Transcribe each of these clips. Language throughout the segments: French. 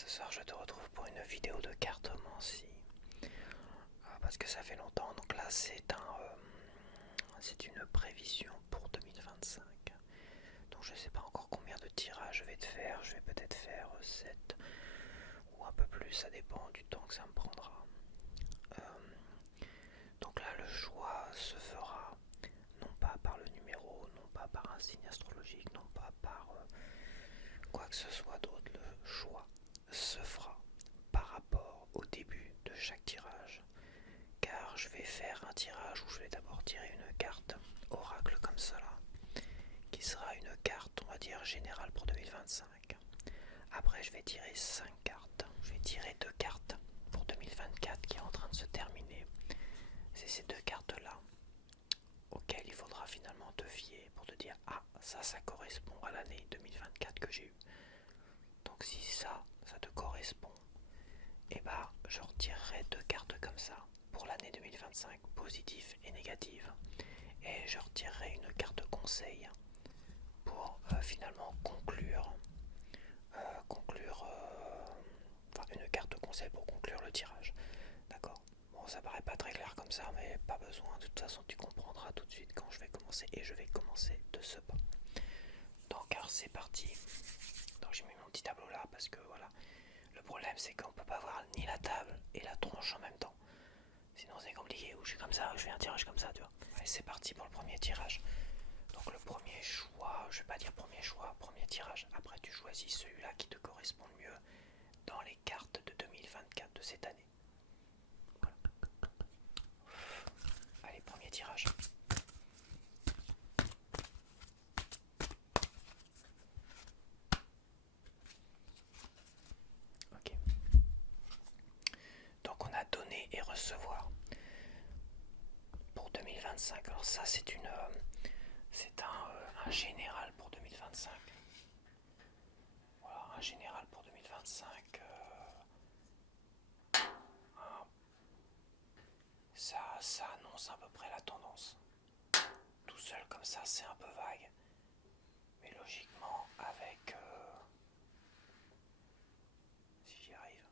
Ce soir, je te retrouve pour une vidéo de cartomancie. Parce que ça fait longtemps. Donc là, c'est une prévision pour 2025. Donc je sais pas encore combien de tirages je vais te faire. Je vais peut-être faire 7 ou un peu plus. Ça dépend du temps que ça me prendra. Donc là, le choix se fera non pas par le numéro, non pas par un signe astrologique, non pas par quoi que ce soit d'autre. Le choix se fera par rapport au début de chaque tirage, car je vais faire un tirage où je vais d'abord tirer une carte oracle comme cela, qui sera une carte, on va dire, générale pour 2025. Après, je vais tirer 5 cartes. Je vais tirer 2 cartes pour 2024 qui est en train de se terminer. C'est ces 2 cartes-là auxquelles il faudra finalement te fier pour te dire « Ah, ça correspond à l'année 2024 que j'ai eue. » Donc si ça te correspond, et bah je retirerai 2 cartes comme ça pour l'année 2025, positive et négative. Et je retirerai une carte conseil pour finalement enfin une carte conseil pour conclure le tirage. D'accord. Bon, ça paraît pas très clair comme ça, mais pas besoin. De toute façon, tu comprendras tout de suite quand je vais commencer. Et je vais commencer de ce pas. Donc, alors c'est parti. Donc, j'ai mis mon petit tableau là parce que voilà. Le problème, c'est qu'on peut pas voir ni la table et la tronche en même temps. Sinon, c'est compliqué. Ou je suis comme ça, ou je fais un tirage comme ça, tu vois. Allez, c'est parti pour le premier tirage. Donc, le premier choix, je vais pas dire premier choix, premier tirage. Après, tu choisis celui-là qui te correspond le mieux dans les cartes de 2024 de cette année. Voilà. Allez, premier tirage. Ok. Donc, on a donner et recevoir pour 2025. Alors ça, c'est un général pour 2025. Voilà, un général pour 2025. Ça annonce à peu près la tendance. Tout seul comme ça, c'est un peu vague. Mais logiquement, avec... si j'y arrive.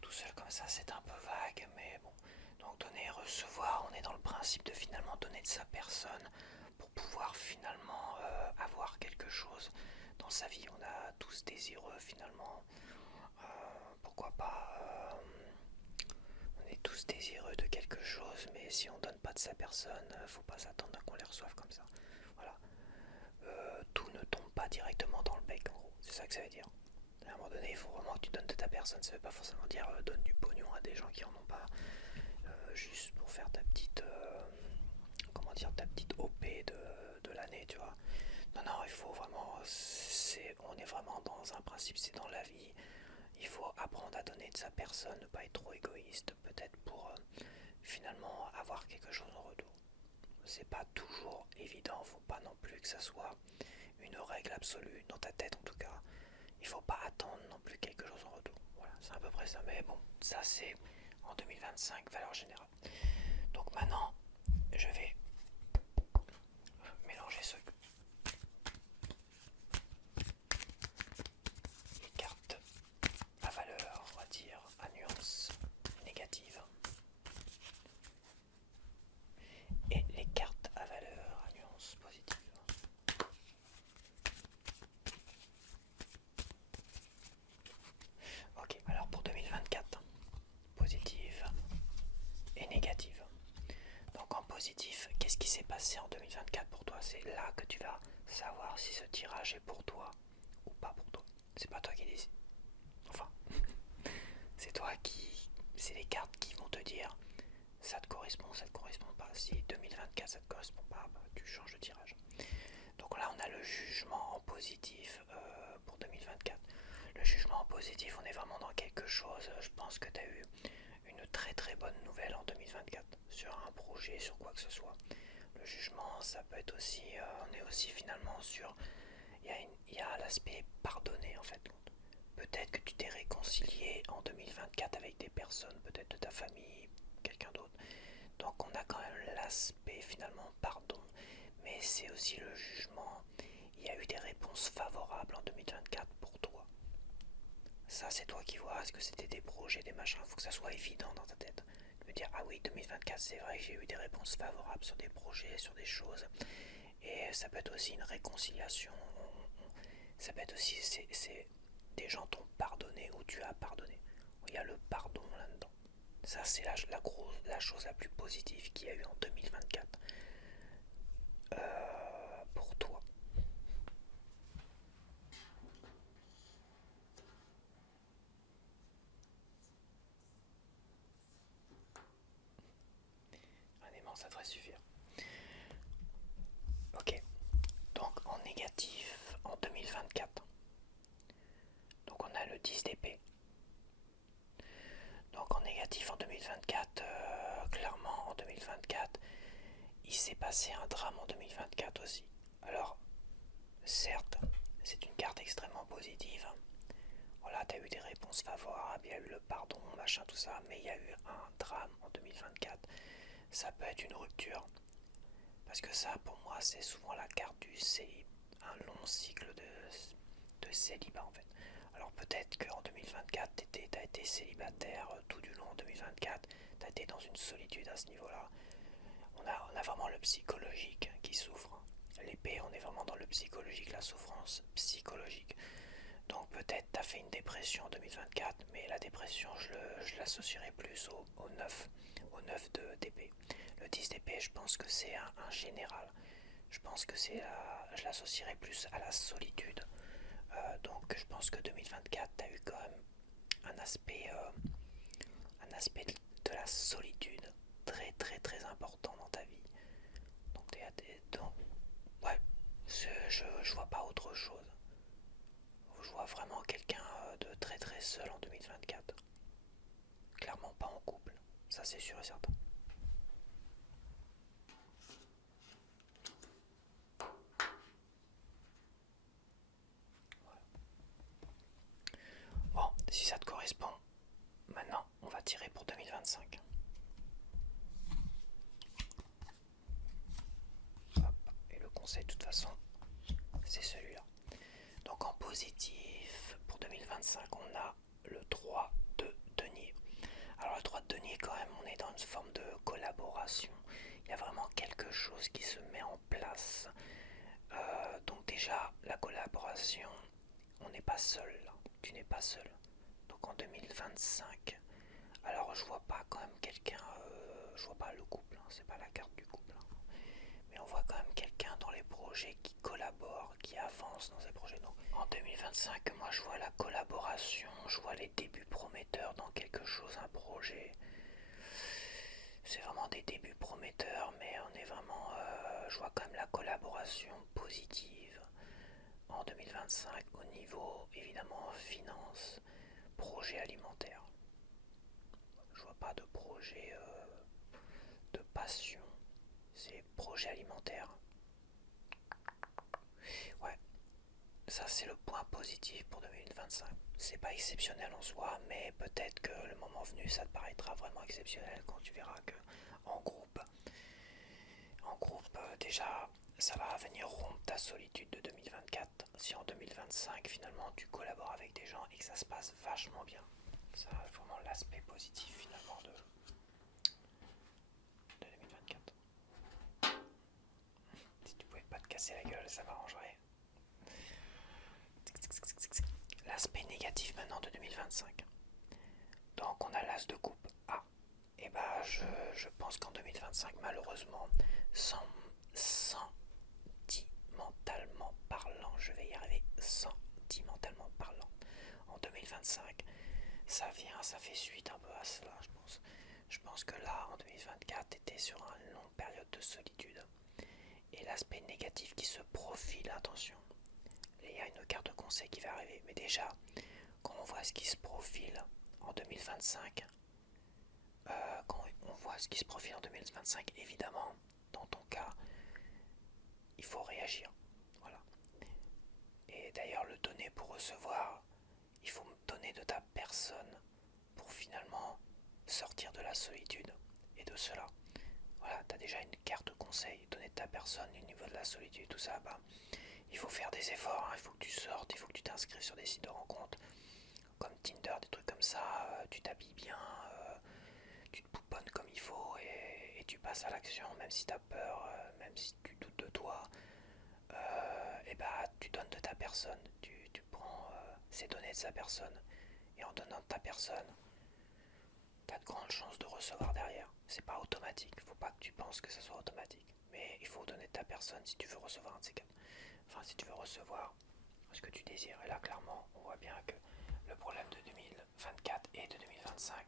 Tout seul comme ça, c'est un peu vague, mais bon. Donc donner et recevoir, on est dans le principe de finalement donner de sa personne pour pouvoir finalement avoir quelque chose dans sa vie. On a tous désireux finalement. Pourquoi pas on est tous désireux de quelque chose, mais si on donne pas de sa personne, faut pas s'attendre à qu'on les reçoive comme ça. Voilà. Tout ne tombe pas directement dans le bec, en gros. C'est ça que ça veut dire. À un moment donné, il faut vraiment que tu donnes de ta personne. Ça veut pas forcément dire donne du pognon à des gens qui en ont pas, juste pour faire ta petite, ta petite OP de l'année, tu vois. Non, non, il faut vraiment, on est vraiment dans un principe, c'est dans la vie. Il faut apprendre à donner de sa personne, ne pas être trop égoïste, peut-être pour finalement avoir quelque chose en retour. C'est pas toujours évident, faut pas non plus que ça soit une règle absolue, dans ta tête en tout cas. Il faut pas attendre non plus quelque chose en retour. Voilà, c'est à peu près ça, mais bon, ça c'est en 2025, valeur générale. Donc maintenant, je vais mélanger les cartes à valeur, on va dire, à nuance négative, et les cartes à valeur à nuance positive. Ok, alors pour 2024, positive et négative. Donc en positif, qu'est-ce qui s'est passé en 2024 pour toi? C'est là que tu vas savoir si ce tirage est pour toi ou pas pour toi. C'est pas toi qui décide. Enfin, c'est toi qui... C'est les cartes qui vont te dire ça te correspond ou ça te correspond pas. Si 2024 ça te correspond pas, bah, tu changes de tirage. Donc là on a le jugement en positif pour 2024. Le jugement en positif, on est vraiment dans quelque chose. Je pense que tu as eu une très très bonne nouvelle en 2024 sur un projet, sur quoi que ce soit. Le jugement, ça peut être aussi, on est aussi finalement sur, il y a l'aspect pardonné en fait. Peut-être que tu t'es réconcilié en 2024 avec des personnes, peut-être de ta famille, quelqu'un d'autre. Donc on a quand même l'aspect finalement pardon, mais c'est aussi le jugement. Il y a eu des réponses favorables en 2024 pour toi. Ça, c'est toi qui vois. Est-ce que c'était des projets, des machins? Il faut que ça soit évident dans ta tête. De me dire, ah oui, 2024, c'est vrai que j'ai eu des réponses favorables sur des projets, sur des choses. Et ça peut être aussi une réconciliation. Ça peut être aussi, c'est des gens t'ont pardonné ou tu as pardonné. Il y a le pardon là-dedans. Ça, c'est la chose la plus positive qu'il y a eu en 2024 pour toi. Un aimant, ça devrait suffire. Ok, donc en négatif en 2024. Donc on a le 10 d'épée. Donc en négatif en 2024, clairement en 2024, il s'est passé un drame en 2024 aussi. Alors, certes, c'est une carte extrêmement positive. Voilà, t'as eu des réponses favorables, il y a eu le pardon, machin, tout ça, mais il y a eu un drame en 2024. Ça peut être une rupture, parce que ça, pour moi, c'est souvent la carte du célibat, un long cycle de célibat en fait. Alors peut-être qu'en 2024, t'as été célibataire tout du long en 2024, t'as été dans une solitude à ce niveau-là. On a vraiment le psychologique qui souffre. L'épée, on est vraiment dans le psychologique, la souffrance psychologique. Donc peut-être t'as fait une dépression en 2024, mais la dépression, je l'associerais plus au 9, d'épée. Le 10 d'épée, je pense que c'est un général. Je pense que je l'associerais plus à la solitude. Donc je pense que 2024, t'as eu quand même un aspect de la solitude très très très important dans ta vie. Donc ouais, je vois pas autre chose. Je vois vraiment quelqu'un de très très seul en 2024. Clairement pas en couple, ça c'est sûr et certain. Bon, si ça te correspond, maintenant on va tirer pour 2025. Hop, et le conseil de toute façon, c'est celui-là. Donc en positif, pour 2025, on a le 3 de denier. Alors le 3 de denier, quand même, on est dans une forme de collaboration. Il y a vraiment quelque chose qui se met en place. Donc déjà, la collaboration, on n'est pas seul là. Tu n'es pas seul. Donc en 2025, alors je vois pas quand même quelqu'un, je vois pas le couple, hein, c'est pas la carte du couple. Hein. Mais on voit quand même quelqu'un dans les projets qui collabore, qui avance dans ces projets. Donc en 2025, moi je vois la collaboration, je vois les débuts prometteurs dans quelque chose, un projet. C'est vraiment des débuts prometteurs, mais on est vraiment, je vois quand même la collaboration positive en 2025 au niveau évidemment finance, projet alimentaire. Je vois pas de projet de passion, c'est projet alimentaire. Ouais, ça c'est le point positif pour 2025. C'est pas exceptionnel en soi, mais peut-être que le moment venu, ça te paraîtra vraiment exceptionnel quand tu verras que en groupe, déjà, ça va venir rompre ta solitude de 2024. Si en 2025, finalement, tu collabores avec des gens et que ça se passe vachement bien. Ça a vraiment l'aspect positif finalement de 2024. Si tu pouvais pas te casser la gueule, ça m'arrangerait. L'aspect négatif maintenant de 2025. Donc on a l'as de coupe. Ah, et bah je pense qu'en 2025, malheureusement, sentimentalement parlant, je vais y arriver, sentimentalement parlant, en 2025, ça fait suite un peu à cela, je pense. Je pense que là, en 2024, t'étais sur une longue période de solitude. Et l'aspect négatif qui se profile, attention, il y a une carte de conseil qui va arriver. Mais déjà, quand on voit ce qui se profile en 2025, quand on voit ce qui se profile en 2025, évidemment, dans ton cas, il faut réagir. Voilà. Et d'ailleurs, le donner pour recevoir, il faut donner de ta personne pour finalement sortir de la solitude et de cela. Voilà, tu as déjà une carte de conseil, donner de ta personne au niveau de la solitude, tout ça, bah, il faut faire des efforts, hein, il faut que tu sortes, il faut que tu t'inscrives sur des sites de rencontres comme t'habilles bien, tu te pouponnes comme il faut et tu passes à l'action, même si tu as peur, même si tu doutes de toi, et bah tu donnes de ta personne, tu prends ces données de sa personne, et en donnant de ta personne, tu as de grandes chances de recevoir derrière. C'est pas automatique, faut pas que tu penses que ça soit automatique, mais il faut donner de ta personne si tu veux recevoir un de ces quatre. Enfin, si tu veux recevoir ce que tu désires. Et là, clairement, on voit bien que le problème de 2024 et de 2025,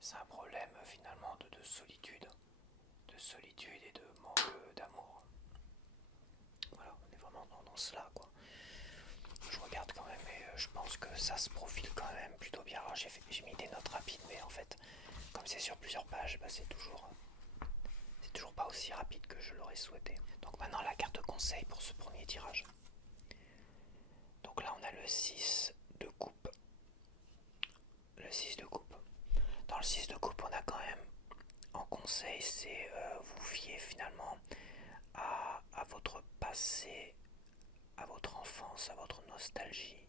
c'est un problème finalement de solitude. De solitude et de manque d'amour. Voilà, on est vraiment dans cela, quoi. Je regarde quand même et je pense que ça se profile quand même plutôt bien. Alors j'ai mis des notes rapides, mais en fait, comme c'est sur plusieurs pages, bah, c'est toujours pas aussi rapide que je l'aurais souhaité. Donc maintenant, la carte conseil pour ce premier tirage. Donc là, on a le 6 de coupe. Le 6 de coupe. Dans le 6 de coupe, on a quand même en conseil, c'est vous fier finalement à votre passé, à votre enfance, à votre nostalgie.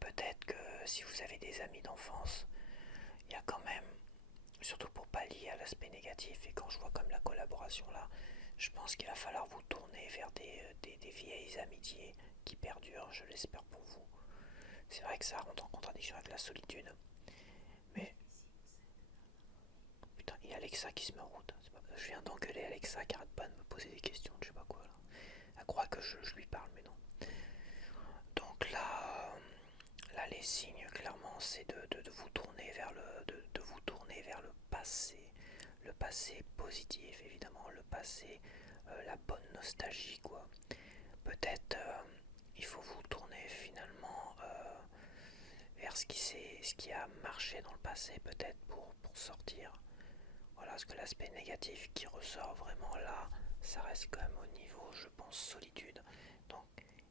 Peut-être que si vous avez des amis d'enfance, il y a quand même, surtout pour pallier à l'aspect négatif, et quand je vois comme la collaboration là, je pense qu'il va falloir vous tourner vers des vieilles amitiés qui perdurent, je l'espère pour vous. C'est vrai que ça rentre en contradiction avec la solitude, mais putain, il y a Alexa qui se me route. Je viens d'engueuler Alexa qui arrête pas de me poser des questions, je sais pas quoi là. Elle croit que je lui parle, mais non. Donc là les signes clairement c'est de vous tourner vers de vous tourner vers le passé positif évidemment, le passé, la bonne nostalgie quoi. Peut-être il faut vous tourner finalement vers ce qui a marché dans le passé peut-être pour sortir. Voilà, parce que l'aspect négatif qui ressort vraiment là, ça reste quand même au niveau, je pense, solitude. Donc,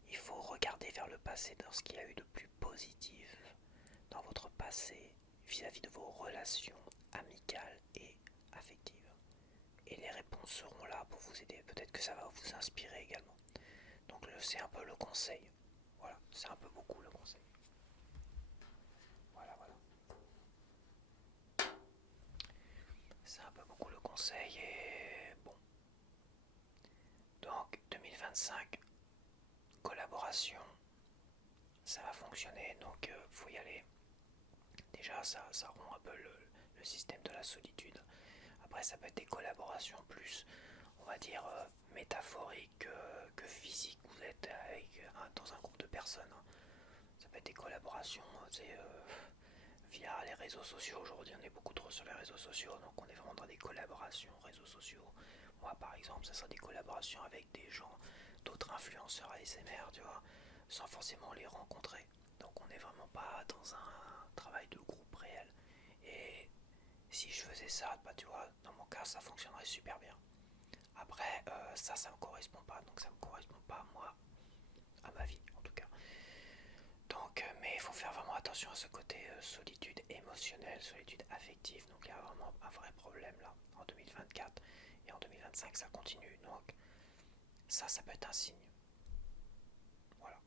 il faut regarder vers le passé dans ce qu'il y a eu de plus positif dans votre passé vis-à-vis de vos relations amicales et affectives. Et les réponses seront là pour vous aider. Peut-être que ça va vous inspirer également. Donc, c'est un peu le conseil. Voilà, c'est un peu beaucoup le conseil. Voilà, voilà. C'est un peu beaucoup le conseil et bon. Donc 2025, collaboration, ça va fonctionner, donc faut y aller. Déjà ça rompt un peu le système de la solitude. Après ça peut être des collaborations plus, on va dire, métaphoriques que physiques. Vous êtes dans un groupe de personnes. Ça peut être des collaborations, via les réseaux sociaux. Aujourd'hui on est beaucoup trop sur les réseaux sociaux, donc on est vraiment dans des collaborations réseaux sociaux. Moi par exemple ça sera des collaborations avec des gens, d'autres influenceurs ASMR, tu vois, sans forcément les rencontrer. Donc on n'est vraiment pas dans un travail de groupe réel. Et si je faisais ça, bah tu vois, dans mon cas ça fonctionnerait super bien. Après ça me correspond pas, donc ça me correspond pas moi, à ma vie en tout cas. Donc, mais il faut faire vraiment attention à ce côté solitude émotionnelle, solitude affective. Donc il y a vraiment un vrai problème là en 2024 et en 2025 ça continue. Donc ça peut être un signe. Voilà,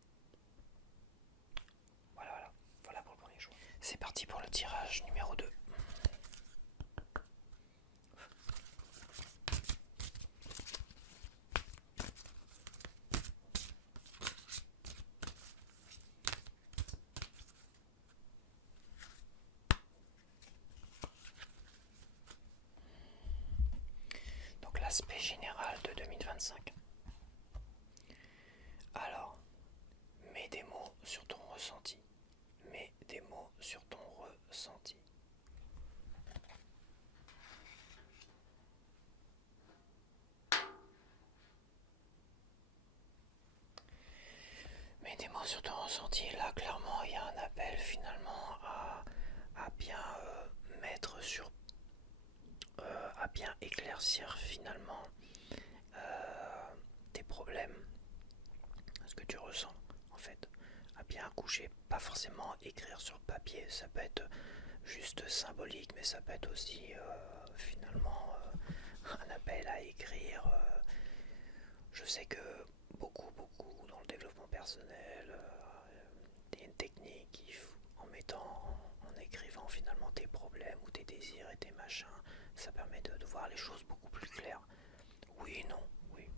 voilà pour le premier choix. C'est parti pour le tirage numéro 2. Donc l'aspect général de 2025. Alors, mets des mots sur ton ressenti. Mets des mots sur ton ressenti. Mets des mots sur ton ressenti. Là, clairement, il y a un appel finalement à bien mettre sur à bien éclaircir finalement tes problèmes, ce que tu ressens en fait, à bien coucher, pas forcément écrire sur papier, ça peut être juste symbolique, mais ça peut être aussi finalement un appel à écrire. Je sais que beaucoup dans le développement personnel, il y a une technique en mettant en en écrivant finalement tes problèmes ou tes désirs et tes machins, ça permet de voir les choses beaucoup plus claires. Oui, non, oui.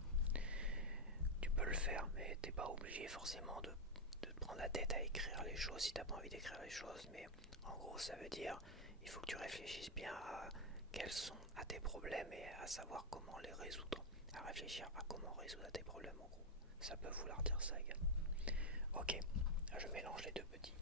Tu peux le faire, mais t'es pas obligé forcément de te prendre la tête à écrire les choses si t'as pas envie d'écrire les choses. Mais en gros, ça veut dire il faut que tu réfléchisses bien à quels sont à tes problèmes et à savoir comment les résoudre. À réfléchir à comment résoudre tes problèmes en gros. Ça peut vouloir dire ça également. Ok, je mélange les deux petits.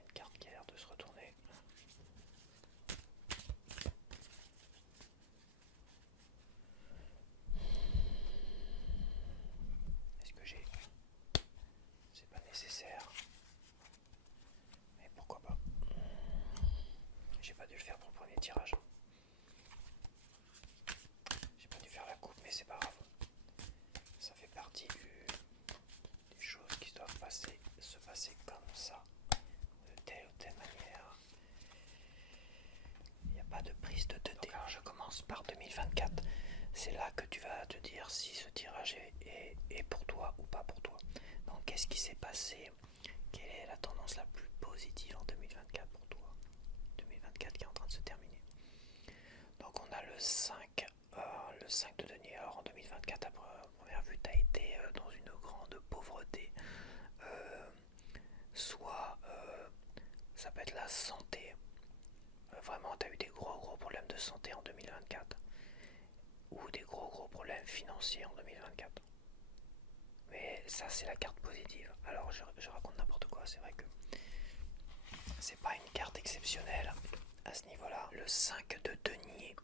Une carte qui a l'air de se retourner. Est-ce que j'ai... C'est pas nécessaire. Mais pourquoi pas. J'ai pas dû le faire pour le premier tirage. J'ai pas dû faire la coupe, mais c'est pas grave. Ça fait partie des choses qui doivent se passer comme ça, de telle ou telle manière. Il n'y a pas de prise de 2D. Alors je commence par 2024. C'est là que tu vas te dire si ce tirage est pour toi ou pas pour toi. Donc qu'est-ce qui s'est passé? Quelle est la tendance la plus positive en 2024 pour toi? 2024 qui est en train de se terminer. Donc on a le 5 de denier. Alors en 2024, à première vue, tu as été dans une grande pauvreté. Soit ça peut être la santé. Vraiment, tu as eu des gros problèmes de santé en 2024. Ou des gros problèmes financiers en 2024. Mais ça, c'est la carte positive. Alors je raconte n'importe quoi, c'est vrai que c'est pas une carte exceptionnelle à ce niveau-là. Le 5 de denier,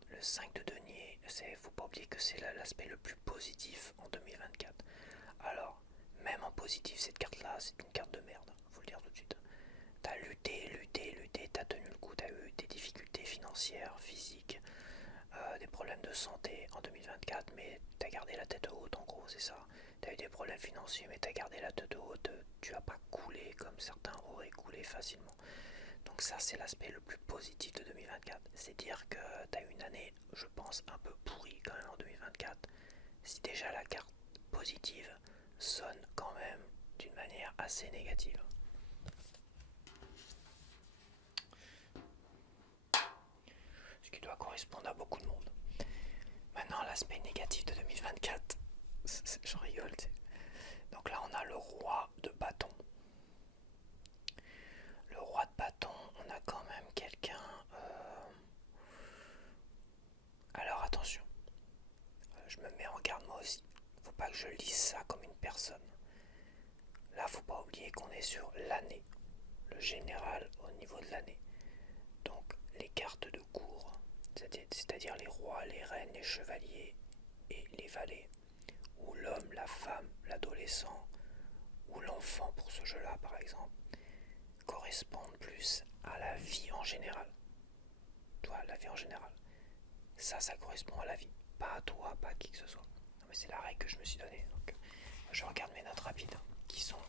faut pas oublier que c'est l'aspect le plus positif en 2024. Alors, même en positif, cette carte-là, c'est une carte de merde, faut le dire tout de suite. T'as lutté, t'as tenu le coup, t'as eu des difficultés financières, physiques, des problèmes de santé en 2024, mais t'as gardé la tête haute, en gros, c'est ça. T'as eu des problèmes financiers, mais t'as gardé la tête haute, tu as pas coulé comme certains auraient coulé facilement. Donc ça, c'est l'aspect le plus positif de 2024. C'est dire que t'as eu une année, je pense, un peu pourrie quand même en 2024. Si déjà la carte positive sonne quand même d'une manière assez négative. Ce qui doit correspondre à beaucoup de monde. Maintenant, l'aspect négatif de 2024, j'en rigole. Donc là, on a le roi de bâton. Le roi de bâton, on a quand même quelqu'un... Alors attention, je me mets en garde moi aussi. Faut pas que je lise ça comme une personne. Là, faut pas oublier qu'on est sur l'année, le général au niveau de l'année. Donc les cartes de cour, c'est-à-dire les rois, les reines, les chevaliers et les valets, ou l'homme, la femme, l'adolescent, ou l'enfant pour ce jeu-là par exemple, correspondent plus à la vie en général. Toi, la vie en général. Ça correspond à la vie. Pas à toi, pas à qui que ce soit. Non mais c'est la règle que je me suis donnée. Donc, je regarde mes notes rapides, qui sont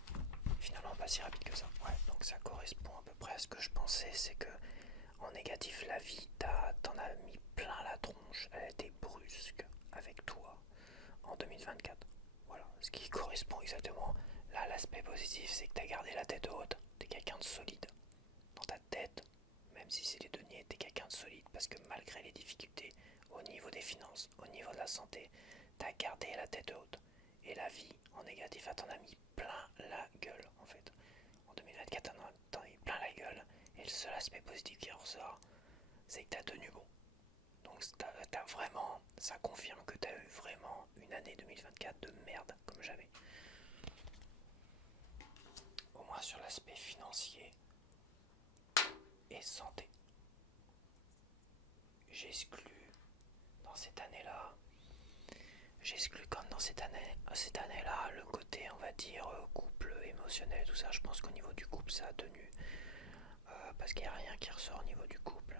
finalement pas si rapides que ça. Ouais, donc ça correspond à peu près à ce que je pensais, c'est que en négatif, la vie, t'en as mis plein la tronche, elle a été brusque avec toi en 2024. Voilà, ce qui correspond exactement. Là, l'aspect positif, c'est que t'as gardé la tête haute, t'es quelqu'un de solide. Dans ta tête, même si c'est les deniers, t'es quelqu'un de solide parce que malgré les difficultés au niveau des finances, au niveau de la santé, t'as gardé la tête haute. Et la vie, en négatif, t'en a mis plein la gueule en fait. En 2024, t'en as mis plein la gueule. Et le seul aspect positif qui ressort, c'est que t'as tenu bon. Donc t'as vraiment, ça confirme que t'as eu vraiment une année 2024 de merde comme jamais. Au moins sur l'aspect financier et santé. J'exclus dans cette année-là, comme dans cette année-là, le côté, on va dire, couple émotionnel, tout ça. Je pense qu'au niveau du couple, ça a tenu. Parce qu'il n'y a rien qui ressort au niveau du couple.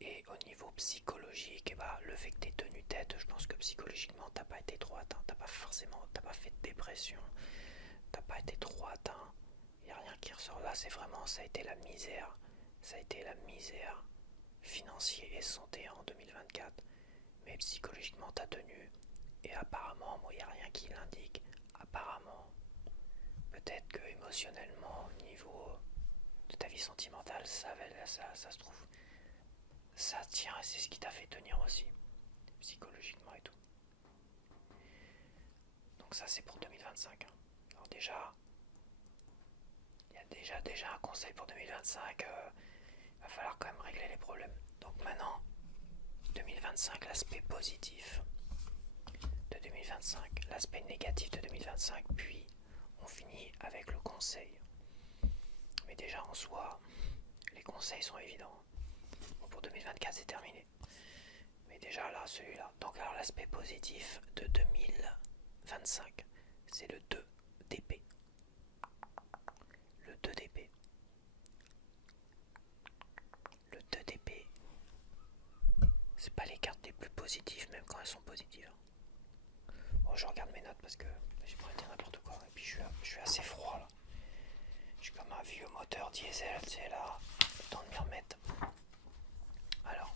Et au niveau psychologique, le fait que tu aies tenu tête, je pense que psychologiquement, t'as pas été trop atteint. T'as pas fait de dépression. T'as pas été trop atteint. Il n'y a rien qui ressort là, ça a été la misère. Ça a été la misère financier et santé en 2024, mais psychologiquement t'as tenu, et apparemment, moi, il n'y a rien qui l'indique. Apparemment, peut-être que émotionnellement, au niveau de ta vie sentimentale, ça se trouve, ça tient, et c'est ce qui t'a fait tenir aussi, psychologiquement et tout. Donc ça, c'est pour 2025. Alors déjà, il y a déjà un conseil pour 2025. Il va falloir quand même régler les problèmes. Donc maintenant, 2025, l'aspect positif de 2025, l'aspect négatif de 2025, puis on finit avec le conseil. Mais déjà en soi, les conseils sont évidents. Bon, pour 2024, c'est terminé. Mais déjà là, celui-là. Donc alors l'aspect positif de 2025, c'est le 2 d'épée. Le 2 d'épée. Le 2 d'épée, c'est pas les cartes les plus positives, même quand elles sont positives. Bon, je regarde mes notes parce que j'ai pas dire n'importe quoi. Et puis je suis assez froid là. Je suis comme un vieux moteur diesel, tu sais là. Le temps de m'y remettre. Alors.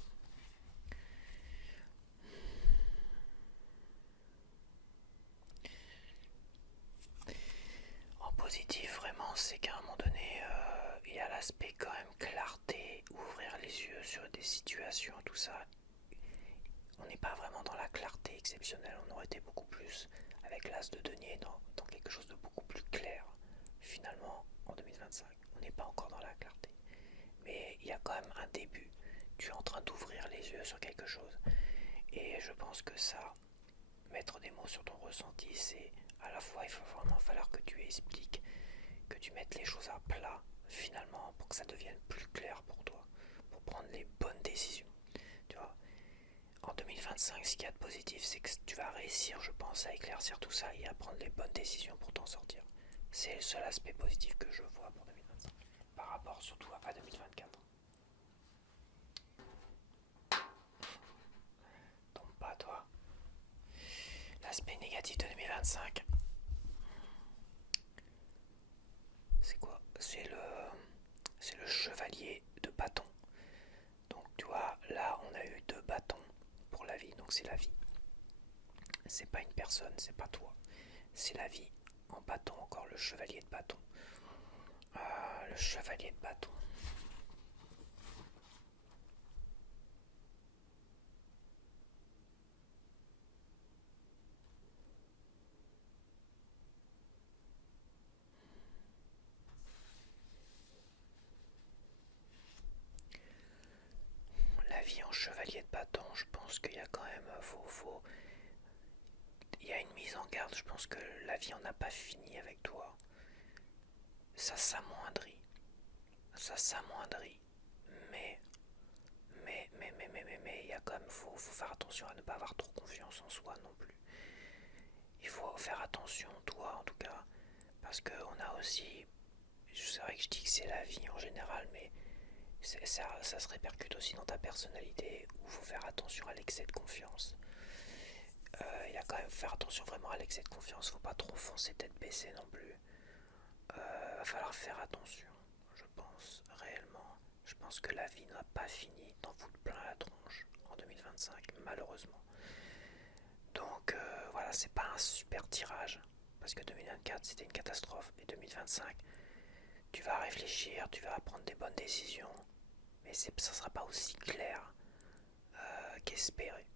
En positif, vraiment, c'est qu'à un moment donné, il y a l'aspect quand même clarté, ouvrir les yeux sur des situations, tout ça. On n'est pas vraiment dans la clarté exceptionnelle, on aurait été beaucoup plus avec l'as de denier dans quelque chose de beaucoup plus clair. Finalement, en 2025, on n'est pas encore dans la clarté. Mais il y a quand même un début. Tu es en train d'ouvrir les yeux sur quelque chose. Et je pense que ça, mettre des mots sur ton ressenti, c'est à la fois, il va vraiment falloir que tu expliques, que tu mettes les choses à plat, finalement, pour que ça devienne plus clair pour toi, pour prendre les bonnes décisions. Tu vois, en 2025, ce qu'il y a de positif, c'est que tu vas réussir, je pense, à éclaircir tout ça et à prendre les bonnes décisions pour t'en sortir. C'est le seul aspect positif que je vois pour 2025, par rapport surtout à 2024. Tombe pas, toi. L'aspect négatif de 2025, c'est quoi? C'est le chevalier de bâton. Donc tu vois, là on a eu 2 bâtons pour la vie, donc c'est la vie. C'est pas une personne, c'est pas toi. C'est la vie en bâton, encore le chevalier de bâton. Le chevalier de bâton. La vie en chevalier de bâton, je pense qu'il y a quand même... Il y a une mise en garde, je pense que la vie en a pas fini avec toi. Ça s'amoindrit. Ça s'amoindrit. Mais il y a quand même, faut faire attention à ne pas avoir trop confiance en soi non plus. Il faut faire attention, toi en tout cas, parce qu'on a aussi, c'est vrai que je dis que c'est la vie en général, mais ça se répercute aussi dans ta personnalité, où il faut faire attention à l'excès de confiance. Il y a quand même faire attention vraiment à l'excès de confiance, faut pas trop foncer tête baissée non plus. Va falloir faire attention, je pense, réellement. Je pense que la vie n'a pas fini d'en foutre plein la tronche en 2025, malheureusement. Donc voilà, c'est pas un super tirage, parce que 2024 c'était une catastrophe, et 2025, tu vas réfléchir, tu vas prendre des bonnes décisions, mais ça sera pas aussi clair qu'espéré.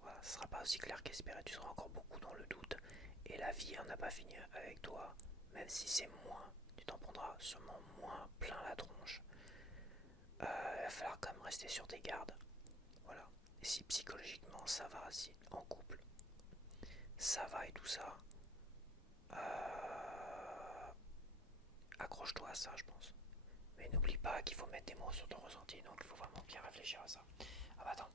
Voilà, ça sera pas aussi clair qu'espéré, tu seras encore beaucoup dans le doute, et la vie en a pas fini avec toi, même si c'est moins, tu t'en prendras sûrement moins plein la tronche. Il va falloir quand même rester sur tes gardes. Voilà. Et si psychologiquement ça va, si en couple ça va et tout ça, accroche-toi à ça, je pense. Mais n'oublie pas qu'il faut mettre des mots sur ton ressenti, donc il faut vraiment bien réfléchir à ça. Ah bah attends.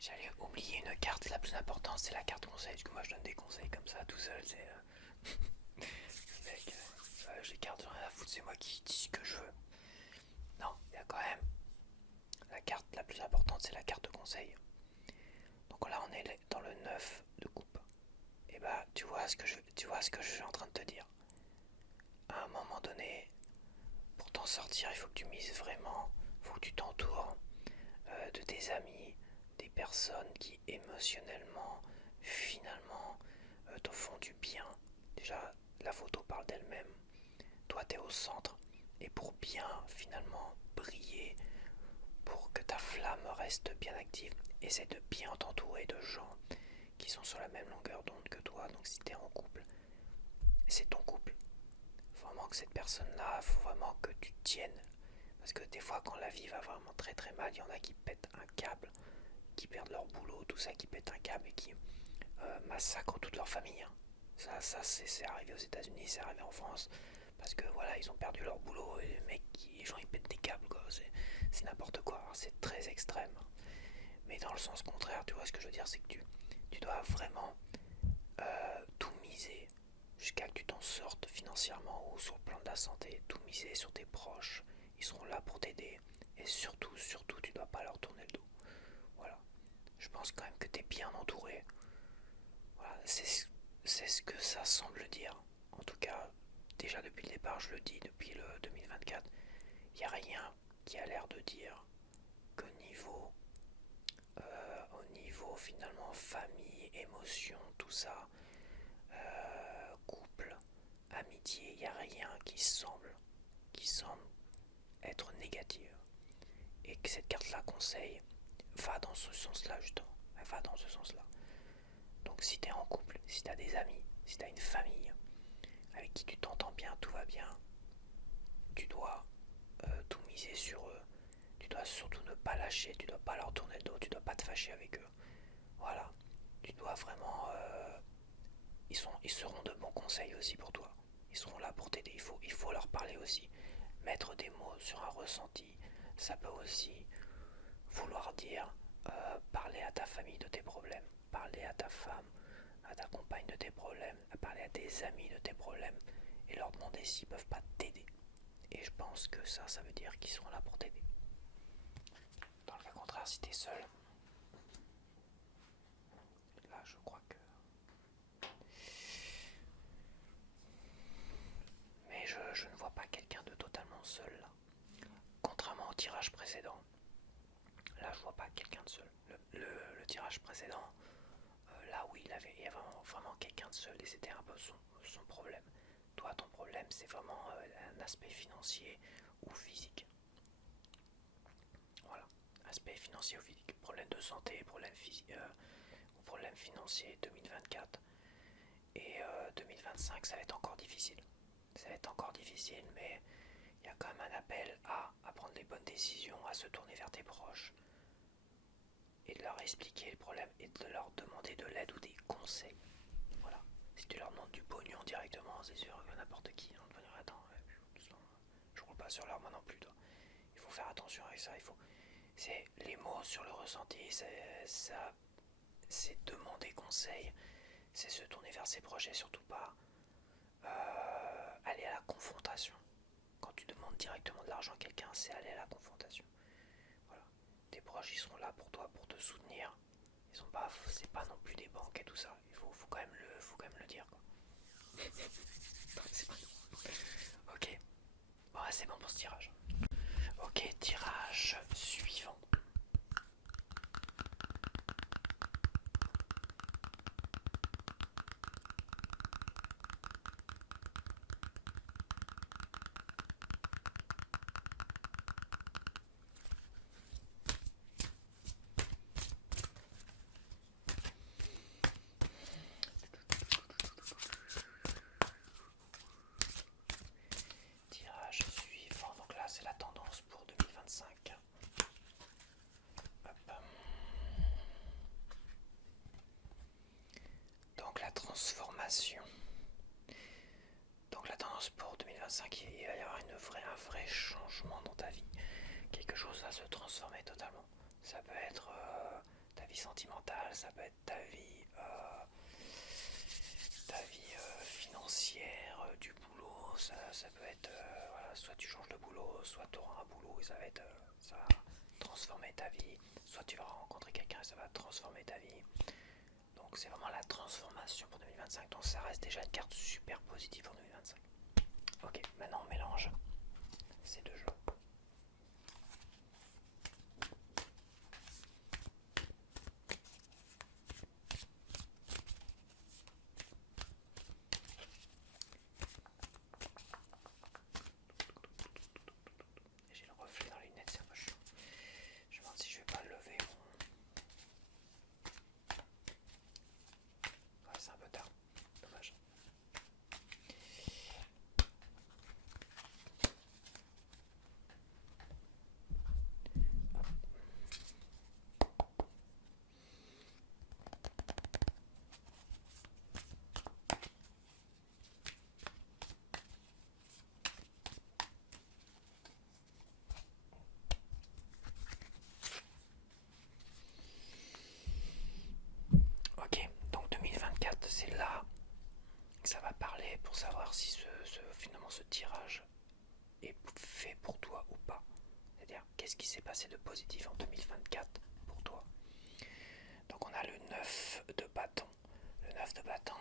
J'allais oublier une carte, la plus importante, c'est la carte conseil, parce que moi je donne des conseils comme ça tout seul, c'est... Mec, les cartes, j'en ai rien à foutre, c'est moi qui dis ce que je veux. Non, il y a quand même... La carte la plus importante, c'est la carte de conseil. Donc là, on est dans le 9 de coupe. Et bah, tu vois ce que je suis en train de te dire. à un moment donné, pour t'en sortir, il faut que tu mises vraiment, il faut que tu t'entoures de tes amis, des personnes qui émotionnellement, finalement, te font du bien. Déjà, la photo parle d'elle-même. Toi, tu es au centre. Et pour bien, finalement, briller, pour que ta flamme reste bien active, essaie de bien t'entourer de gens qui sont sur la même longueur d'onde que toi. Donc si tu es en couple, c'est ton couple. Faut vraiment que cette personne-là, faut vraiment que tu tiennes. Parce que des fois, quand la vie va vraiment très très mal, il y en a qui pètent un câble, qui perdent leur boulot, tout ça, qui pètent un câble et qui massacrent toute leur famille. Hein. Ça c'est arrivé aux États-Unis, c'est arrivé en France. Parce que voilà, ils ont perdu leur boulot et les mecs, les gens ils pètent des câbles, quoi. C'est n'importe quoi. C'est très extrême. Mais dans le sens contraire, tu vois ce que je veux dire, c'est que tu dois vraiment tout miser jusqu'à que tu t'en sortes financièrement ou sur le plan de la santé, tout miser sur tes proches, ils seront là pour t'aider et surtout, surtout, tu dois pas leur tourner le dos. Voilà, je pense quand même que tu es bien entouré. Voilà, c'est ce que ça semble dire. En tout cas, déjà depuis le départ, je le dis, depuis le 2024, il n'y a rien qui a l'air de dire au niveau finalement famille, émotion, tout ça, couple, amitié, il n'y a rien qui semble être négative. Et que cette carte-là conseille va dans ce sens-là justement. Elle va dans ce sens-là. Donc si tu es en couple, si tu as des amis, si tu as une famille avec qui tu t'entends bien, tout va bien, tu dois tout miser sur eux. Tu dois surtout ne pas lâcher, tu dois pas leur tourner le dos, tu dois pas te fâcher avec eux. Voilà. Tu dois vraiment ils seront de bons conseils aussi pour toi. Ils seront là pour t'aider. Il faut leur parler aussi. Mettre des mots sur un ressenti, ça peut aussi vouloir dire parler à ta famille de tes problèmes, parler à ta femme, à ta compagne de tes problèmes, parler à tes amis de tes problèmes et leur demander s'ils peuvent pas t'aider. Et je pense que ça veut dire qu'ils seront là pour t'aider. Dans le cas contraire, si t'es seul, là je crois que... Mais je ne vois pas quelqu'un de totalement seul là. Contrairement au tirage précédent, là je vois pas quelqu'un de seul. Le tirage précédent, là oui il y avait vraiment quelqu'un de seul et c'était un peu son problème. Toi ton problème c'est vraiment un aspect financier ou physique. Voilà, aspect financier ou physique. Problème de santé, problème physique ou problème financier 2024. Et 2025 ça va être encore difficile. Ça va être encore difficile mais il y a quand même un appel à prendre les bonnes décisions, à se tourner vers tes proches et de leur expliquer le problème et de leur demander de l'aide ou des conseils. Voilà. Si tu leur demandes du pognon directement, c'est sûr que n'importe qui, on te dire attends, je roule pas sur leur main non plus. Toi. Il faut faire attention avec ça. C'est les mots sur le ressenti, c'est demander conseil, c'est se tourner vers ses proches et surtout pas aller à la confrontation. Quand tu demandes directement de l'argent à quelqu'un, c'est aller à la confrontation. Voilà. Tes proches, ils seront là pour toi, pour te soutenir. C'est pas non plus des banques et tout ça. Faut quand même le dire. Quoi. C'est pas ok. Bon, c'est bon pour ce tirage. Ok, tirage suivant. Tirage suivant. Donc là, c'est la tendance pour 2025. Hop. Donc la transformation. Donc la tendance pour 2025, il va y avoir un vrai changement dans ta vie. Quelque chose va se transformer totalement. Ça peut être ta vie sentimentale, ça peut être ta vie financière, du boulot, ça peut être voilà, soit tu changes de boulot, soit tu auras un boulot et ça va transformer ta vie, soit tu vas rencontrer quelqu'un et ça va transformer ta vie. Donc c'est vraiment la transformation pour 2025. Donc ça reste déjà une carte super positive pour 2025. Ok, maintenant on mélange ces deux jeux. J'ai le reflet dans les lunettes, c'est un peu chaud. Je me demande si je vais pas le lever. Ouais, c'est un peu tard. Dommage. Ok, donc 2024, c'est là que ça va parler pour savoir si finalement ce tirage est fait pour toi ou pas. C'est-à-dire, qu'est-ce qui s'est passé de positif en 2024 pour toi. Donc on a le 9 de bâton. Le 9 de bâton,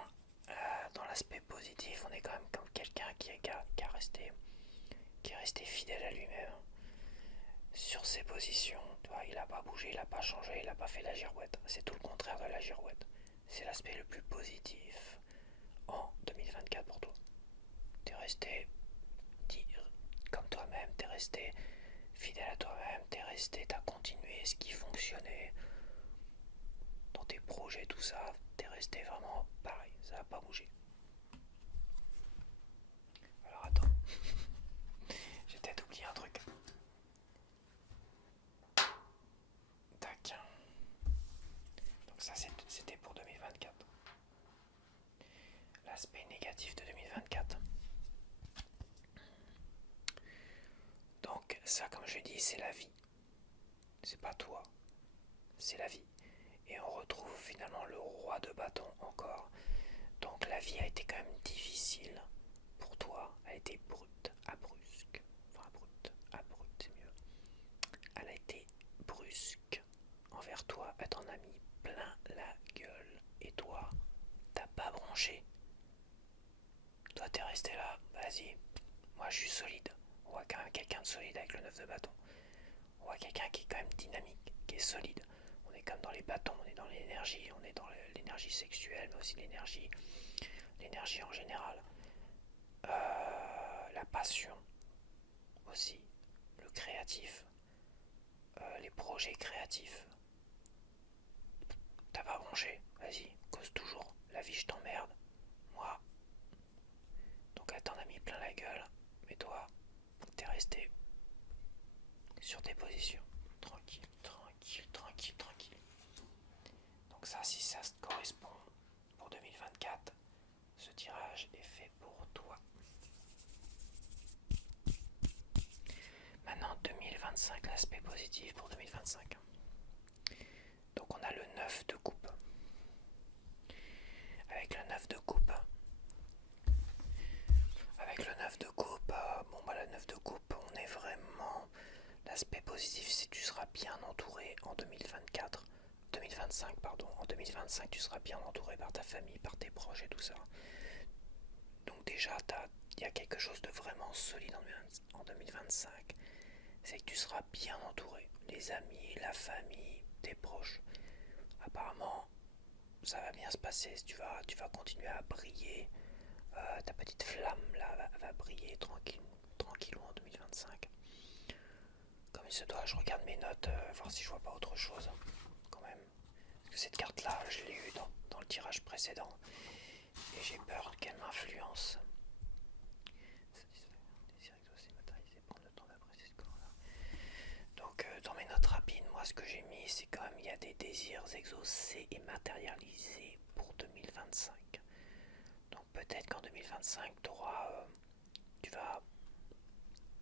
dans l'aspect positif, on est quand même comme quelqu'un qui est resté fidèle à lui-même sur ses positions. Tu vois, il n'a pas bougé, il n'a pas changé, il n'a pas fait la girouette. C'est tout le contraire de la girouette. C'est l'aspect le plus positif en 2024 pour toi. Tu es resté comme toi-même, tu es resté fidèle à toi-même, t'as continué ce qui fonctionnait dans tes projets, tout ça, t'es resté vraiment pareil, ça n'a pas bougé. Alors attends, j'ai peut-être oublié un truc. Tac. Donc ça c'était pour 2024. L'aspect négatif de 2024. Donc ça, comme je dis, c'est la vie. C'est pas toi, c'est la vie. Et on retrouve finalement le roi de bâton encore. Donc la vie a été quand même difficile pour toi. Elle a été brute, abrupte. Enfin brute, abrupte c'est mieux. Elle a été brusque envers toi. Elle t'en a mis plein la gueule. Et toi, t'as pas bronché. Toi t'es resté là. Vas-y, moi je suis solide. On voit quand même quelqu'un de solide avec le 9 de bâton. On voit quelqu'un qui est quand même dynamique, qui est solide. On est comme dans les bâtons, on est dans l'énergie, on est dans l'énergie sexuelle, mais aussi l'énergie en général. La passion aussi, le créatif, les projets créatifs. T'as pas bronché, vas-y, cause toujours. La vie, je t'emmerde. Moi, donc elle t'en a mis plein la gueule, mais toi, t'es resté sur tes positions. Tranquille, tranquille, tranquille, tranquille. Donc ça, si ça te correspond pour 2024, ce tirage est fait pour toi. Maintenant 2025, l'aspect positif pour 2025. Donc on a le 9 de coupe. Avec le 9 de coupe. Bon bah le 9 de coupe, on est vraiment... L'aspect positif, c'est que tu seras bien entouré en 2024. 2025, pardon. En 2025, tu seras bien entouré par ta famille, par tes proches et tout ça. Donc déjà, il y a quelque chose de vraiment solide en 2025. C'est que tu seras bien entouré. Les amis, la famille, tes proches. Apparemment, ça va bien se passer. Tu vas continuer à briller. Ta petite flamme là va briller tranquillou en 2025. Comme il se doit, je regarde mes notes, voir si je vois pas autre chose quand même. Parce que cette carte là, je l'ai eue dans le tirage précédent. Et j'ai peur qu'elle m'influence. Donc dans mes notes rapides, moi ce que j'ai mis, c'est quand même il y a des désirs exaucés et matérialisés pour 2025. Donc peut-être qu'en 2025,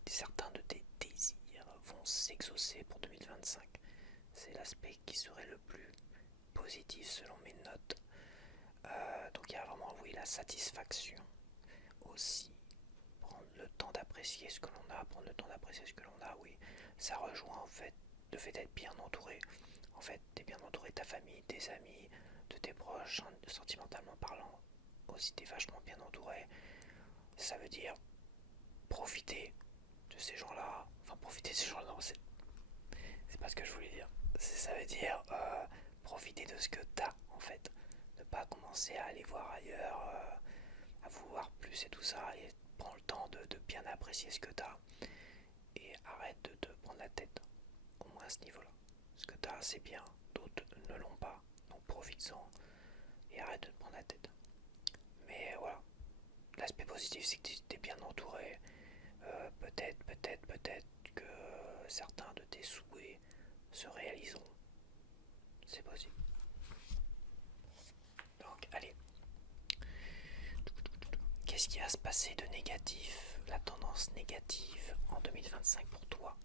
certains de tes désirs vont s'exaucer pour 2025. C'est l'aspect qui serait le plus positif selon mes notes. Donc il y a vraiment, oui, la satisfaction aussi. Prendre le temps d'apprécier ce que l'on a, oui. Ça rejoint en fait le fait d'être bien entouré. En fait, t'es bien entouré de ta famille, tes amis, de tes proches, sentimentalement parlant. Aussi, t'es vachement bien entouré. Ça veut dire profiter de ces gens-là. Enfin, profiter de ces gens-là, non, c'est pas ce que je voulais dire. Ça veut dire profiter de ce que t'as en fait. Ne pas commencer à aller voir ailleurs, à vouloir plus et tout ça. Et prends le temps de bien apprécier ce que t'as. Et arrête de te prendre la tête. Au moins à ce niveau-là. Ce que t'as, c'est bien. D'autres ne l'ont pas. Donc profite-en. Et arrête de te prendre la tête. Mais voilà. L'aspect positif, c'est que tu es bien entouré. Peut-être que certains de tes souhaits se réaliseront. C'est possible. Donc, allez. Qu'est-ce qui va se passer de négatif, la tendance négative en 2025 pour toi?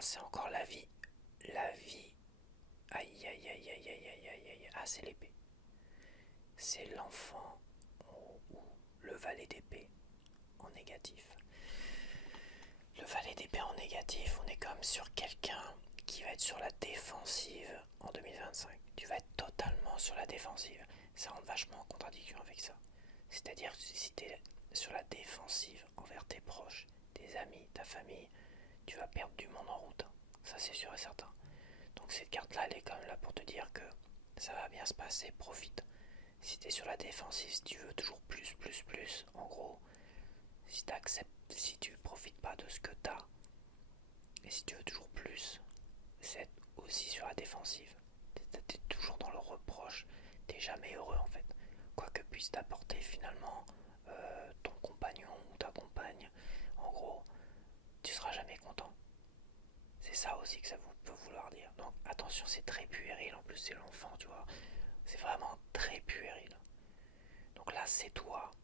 C'est encore la vie. La vie. Aïe, aïe, aïe, aïe, aïe, aïe, aïe, aïe. Ah, c'est l'épée. C'est l'enfant ou le valet d'épée en négatif. Le valet d'épée en négatif, on est comme sur quelqu'un qui va être sur la défensive en 2025. Tu vas être totalement sur la défensive. Ça rentre vachement en contradiction avec ça. C'est-à-dire que si tu es sur la défensive envers tes proches, tes amis, ta famille, tu vas perdre du monde en route. Ça, c'est sûr et certain. Donc cette carte-là, elle est quand même là pour te dire que ça va bien se passer, profite. Si tu es sur la défensive, si tu veux toujours plus, en gros, si si tu profites pas de ce que tu as, et si tu veux toujours plus, c'est aussi sur la défensive. T'es toujours dans le reproche, t'es jamais heureux en fait. Quoi que puisse t'apporter finalement ton compagnon ou ta compagne, en gros, tu seras jamais content. C'est ça aussi que ça peut vouloir dire. Donc attention, c'est très puéril, en plus c'est l'enfant, tu vois. C'est vraiment très puéril. Donc là, c'est toi.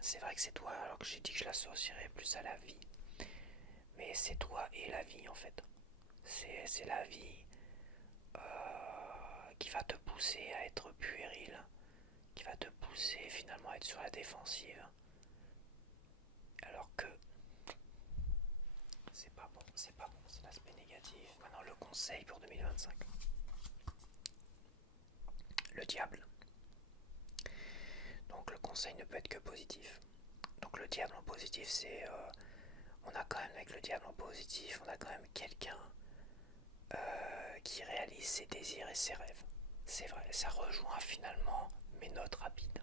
C'est vrai que c'est toi, alors que j'ai dit que je l'associerais plus à la vie. Mais c'est toi et la vie en fait. C'est la vie qui va te pousser à être puéril, qui va te pousser finalement à être sur la défensive. Alors que c'est pas bon, c'est l'aspect négatif. Maintenant le conseil pour 2025. Le diable. Donc le conseil ne peut être que positif. Donc le diable en positif, c'est... on a quand même avec le diable en positif, on a quand même quelqu'un qui réalise ses désirs et ses rêves. C'est vrai, ça rejoint finalement mes notes rapides.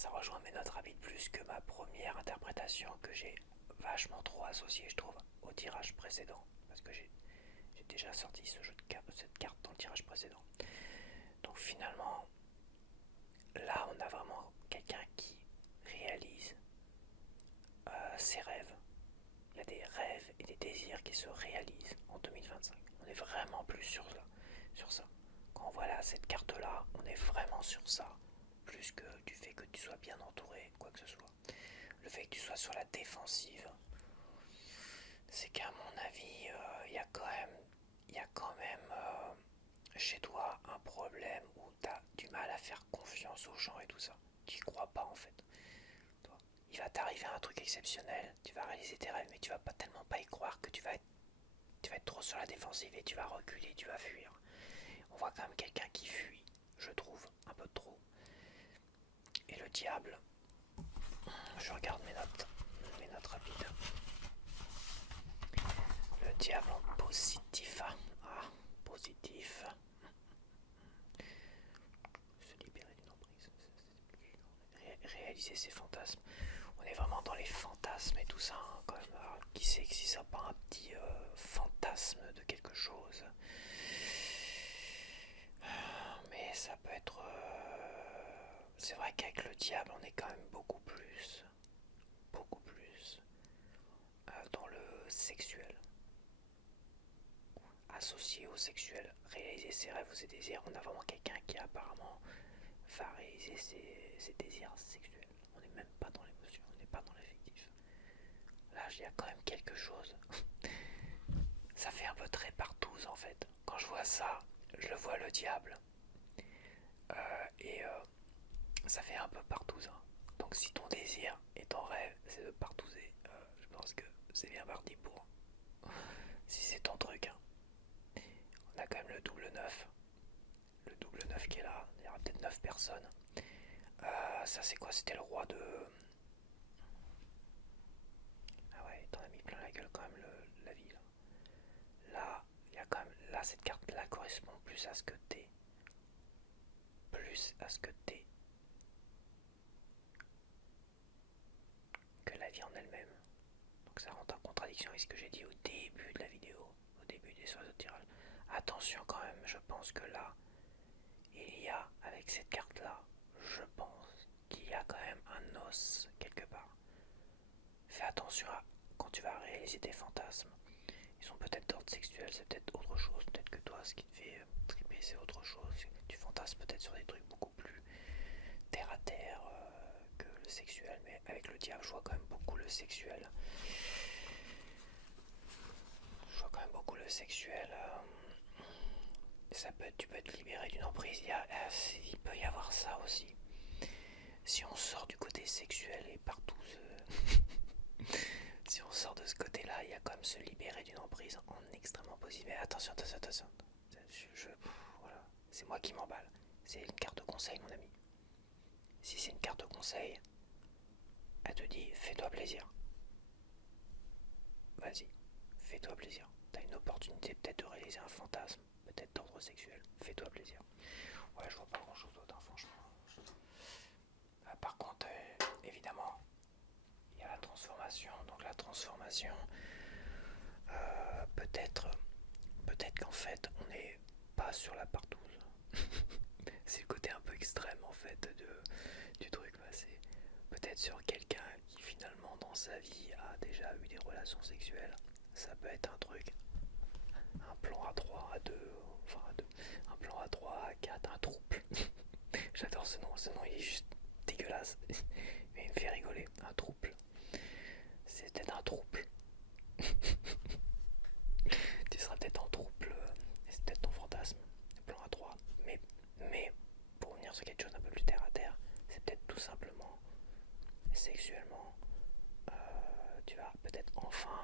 ça rejoint mes notes rapides plus que ma première interprétation que j'ai vachement trop associée, je trouve, au tirage précédent. Parce que j'ai déjà sorti cette carte dans le tirage précédent. Donc finalement, là on a vraiment quelqu'un qui réalise ses rêves. Il y a des rêves et des désirs qui se réalisent en 2025. On est vraiment plus sur ça. Quand on voit là cette carte là, on est vraiment sur ça. Plus que du fait que tu sois bien entouré, quoi que ce soit. Le fait que tu sois sur la défensive, c'est qu'à mon avis, il y a quand même chez toi un problème où tu as du mal à faire confiance aux gens et tout ça. Tu y crois pas en fait. Il va t'arriver un truc exceptionnel, tu vas réaliser tes rêves, mais tu vas pas tellement pas y croire que tu vas être trop sur la défensive et tu vas reculer, tu vas fuir. On voit quand même quelqu'un qui fuit, je trouve, un peu trop. Et le diable, je regarde mes notes rapides. Le diable en positif. Positif. Se libérer d'une emprise. Réaliser ses fantasmes. On est vraiment dans les fantasmes et tout ça, hein, quand même. Alors, qui sait que si ça pas un petit fantasme de quelque chose. Mais ça peut être... c'est vrai qu'avec le diable, on est quand même beaucoup plus dans le sexuel. Associé au sexuel, réaliser ses rêves ou ses désirs. On a vraiment quelqu'un qui apparemment va réaliser ses désirs sexuels. On n'est même pas dans l'émotion, on n'est pas dans l'affectif. Là, il y a quand même quelque chose. Ça fait un peu très partouze en fait. Quand je vois ça, je le vois le diable. Et ça fait un peu partouze. Hein. Donc si ton désir et ton rêve c'est de partouzer, je pense que c'est bien parti pour. Si c'est ton truc. Hein. On a quand même le double 9. Le double 9 qui est là. Il y aura peut-être 9 personnes. Ça c'est quoi? C'était le roi de... plein la gueule quand même la vie là. Là, il y a quand même, là cette carte là correspond plus à ce que t'es. Plus à ce que t'es que la vie en elle-même. Donc ça rentre en contradiction avec ce que j'ai dit au début de la vidéo, au début des soins de tirage. Attention quand même, je pense que là, il y a, avec cette carte-là, je pense qu'il y a quand même un os quelque part. Fais attention à quand tu vas réaliser tes fantasmes. Ils sont peut-être d'ordre sexuel, c'est peut-être autre chose. Peut-être que toi, ce qui te fait triper, c'est autre chose. Tu fantasmes peut-être sur des trucs beaucoup plus terre à terre que le sexuel. Mais avec le diable, je vois quand même beaucoup le sexuel. Je vois quand même beaucoup le sexuel. Tu peux te libérer d'une emprise. Il peut y avoir ça aussi. Si on sort du côté sexuel et partout, si on sort de ce côté-là, il y a quand même se libérer d'une emprise en extrêmement positif. Mais attention. Voilà. C'est moi qui m'emballe. C'est une carte de conseil, mon ami. Si c'est une carte de conseil, elle te dit fais-toi plaisir. Vas-y, fais-toi plaisir. T'as une opportunité peut-être de réaliser un fantasme, peut-être d'ordre sexuel. Fais-toi plaisir. Ouais, je vois pas grand-chose d'autre, hein, franchement. Par contre, évidemment, il y a la transformation. Donc la transformation, peut-être qu'en fait, on n'est pas sur la partouze. C'est le côté un peu extrême en fait du truc. C'est peut-être sur quelqu'un qui finalement dans sa vie a déjà eu des relations sexuelles. Ça peut être un truc, un plan à 3, à 2, enfin à 2, un plan à 3, à 4, un trouble. J'adore ce nom il est juste dégueulasse, mais il me fait rigoler. Un trouble, c'est peut-être un trouble. Tu seras peut-être en trouble, c'est peut-être ton fantasme, plan à 3, mais pour revenir sur quelque chose d'un peu plus terre à terre, c'est peut-être tout simplement sexuellement, tu vas peut-être enfin,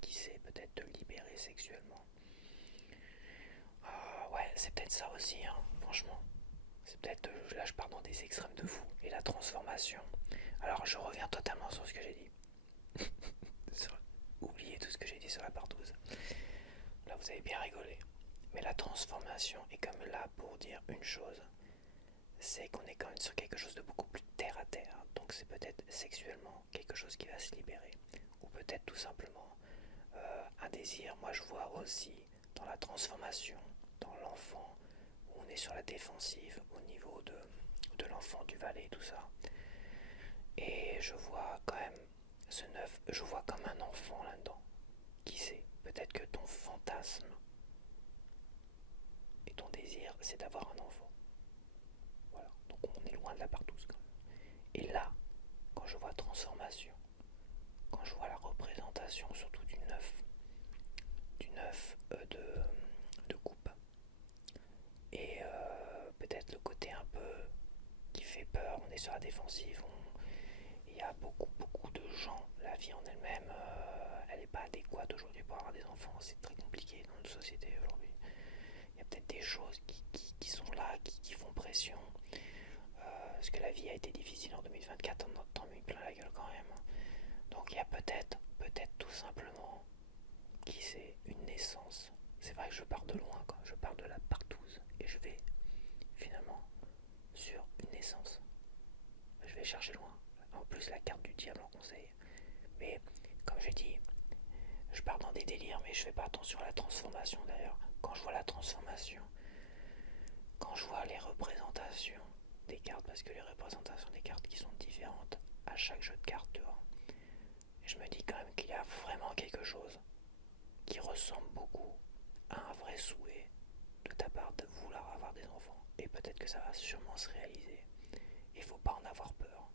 qui sait, peut-être te libérer sexuellement. Ouais, c'est peut-être ça aussi, hein, franchement. C'est peut-être, là je pars dans des extrêmes de fou. Et la transformation. Alors je reviens totalement sur ce que j'ai dit. Oubliez tout ce que j'ai dit sur la partouze. Là vous avez bien rigolé. Mais la transformation est comme là pour dire une chose. C'est qu'on est quand même sur quelque chose de beaucoup plus terre à terre. Donc c'est peut-être sexuellement quelque chose qui va se libérer. Ou peut-être tout simplement un désir. Moi je vois aussi dans la transformation, dans l'enfant, où on est sur la défensive au niveau de l'enfant, du valet, tout ça. Et je vois quand même ce neuf, je vois comme un enfant là-dedans. Qui sait, peut-être que ton fantasme et ton désir, c'est d'avoir un enfant. Voilà, donc on est loin de la partouze quand même. Et là, quand je vois transformation, quand je vois la représentation surtout du neuf de coupe, et peut-être le côté un peu qui fait peur, on est sur la défensive, il y a beaucoup de gens, la vie en elle-même, elle n'est pas adéquate aujourd'hui pour avoir des enfants, c'est très compliqué dans notre société aujourd'hui. Il y a peut-être des choses qui sont là, qui font pression, parce que la vie a été difficile en 2024, on en a tant mis plein la gueule quand même. Donc il y a peut-être tout simplement, qui sait, une naissance. C'est vrai que je pars de loin, quand je pars de la partouze, et je vais finalement sur une naissance. Je vais chercher loin. En plus la carte du diable en conseil. Mais comme j'ai dit, je pars dans des délires, mais je fais pas attention à la transformation d'ailleurs. Quand je vois la transformation, quand je vois les représentations des cartes, parce que les représentations des cartes qui sont différentes à chaque jeu de cartes, tu vois, je me dis quand même qu'il y a vraiment quelque chose qui ressemble beaucoup à un vrai souhait de ta part de vouloir avoir des enfants. Et peut-être que ça va sûrement se réaliser. Il faut pas en avoir peur.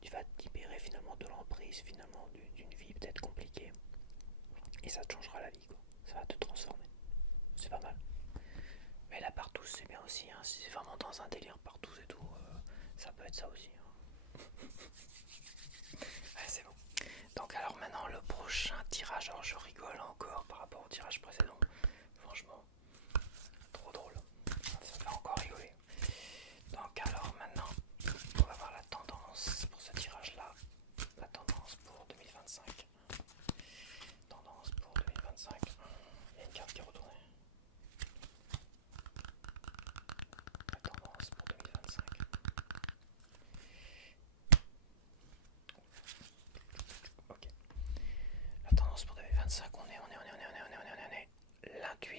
Tu vas te libérer finalement de l'emprise, finalement d'une vie peut-être compliquée. Et ça te changera la vie, quoi. Ça va te transformer. C'est pas mal. Mais la partouze, c'est bien aussi, hein. Si c'est vraiment dans un délire partouze et tout, ça peut être ça aussi, hein. Ouais, c'est bon. Donc alors maintenant, le prochain tirage, alors je rigole encore par rapport au tirage précédent. Franchement, trop drôle. Ça fait encore rigoler. Donc alors maintenant, on va voir la tendance pour ce tirage-là. La tendance pour 2025.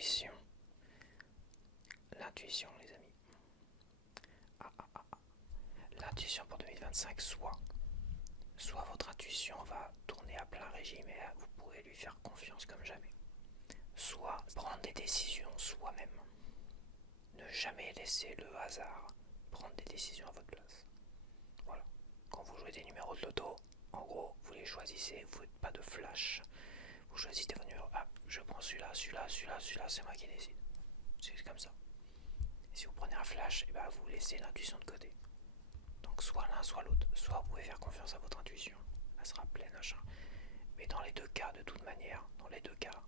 l'intuition. L'intuition, les amis. Ah, ah, ah. L'intuition pour 2025, soit votre intuition va tourner à plein régime et vous pourrez lui faire confiance comme jamais. Soit prendre des décisions soi-même. Ne jamais laisser le hasard prendre des décisions à votre place. Voilà. Quand vous jouez des numéros de loto, en gros, vous les choisissez, vous faites pas de flash. Vous choisissez vos numéros. Ah, je prends celui-là, c'est moi qui décide. C'est comme ça. Et si vous prenez un flash, et ben vous laissez l'intuition de côté. Donc soit l'un, soit l'autre. Soit vous pouvez faire confiance à votre intuition. Elle sera pleine, machin. Mais dans les deux cas, de toute manière, dans les deux cas,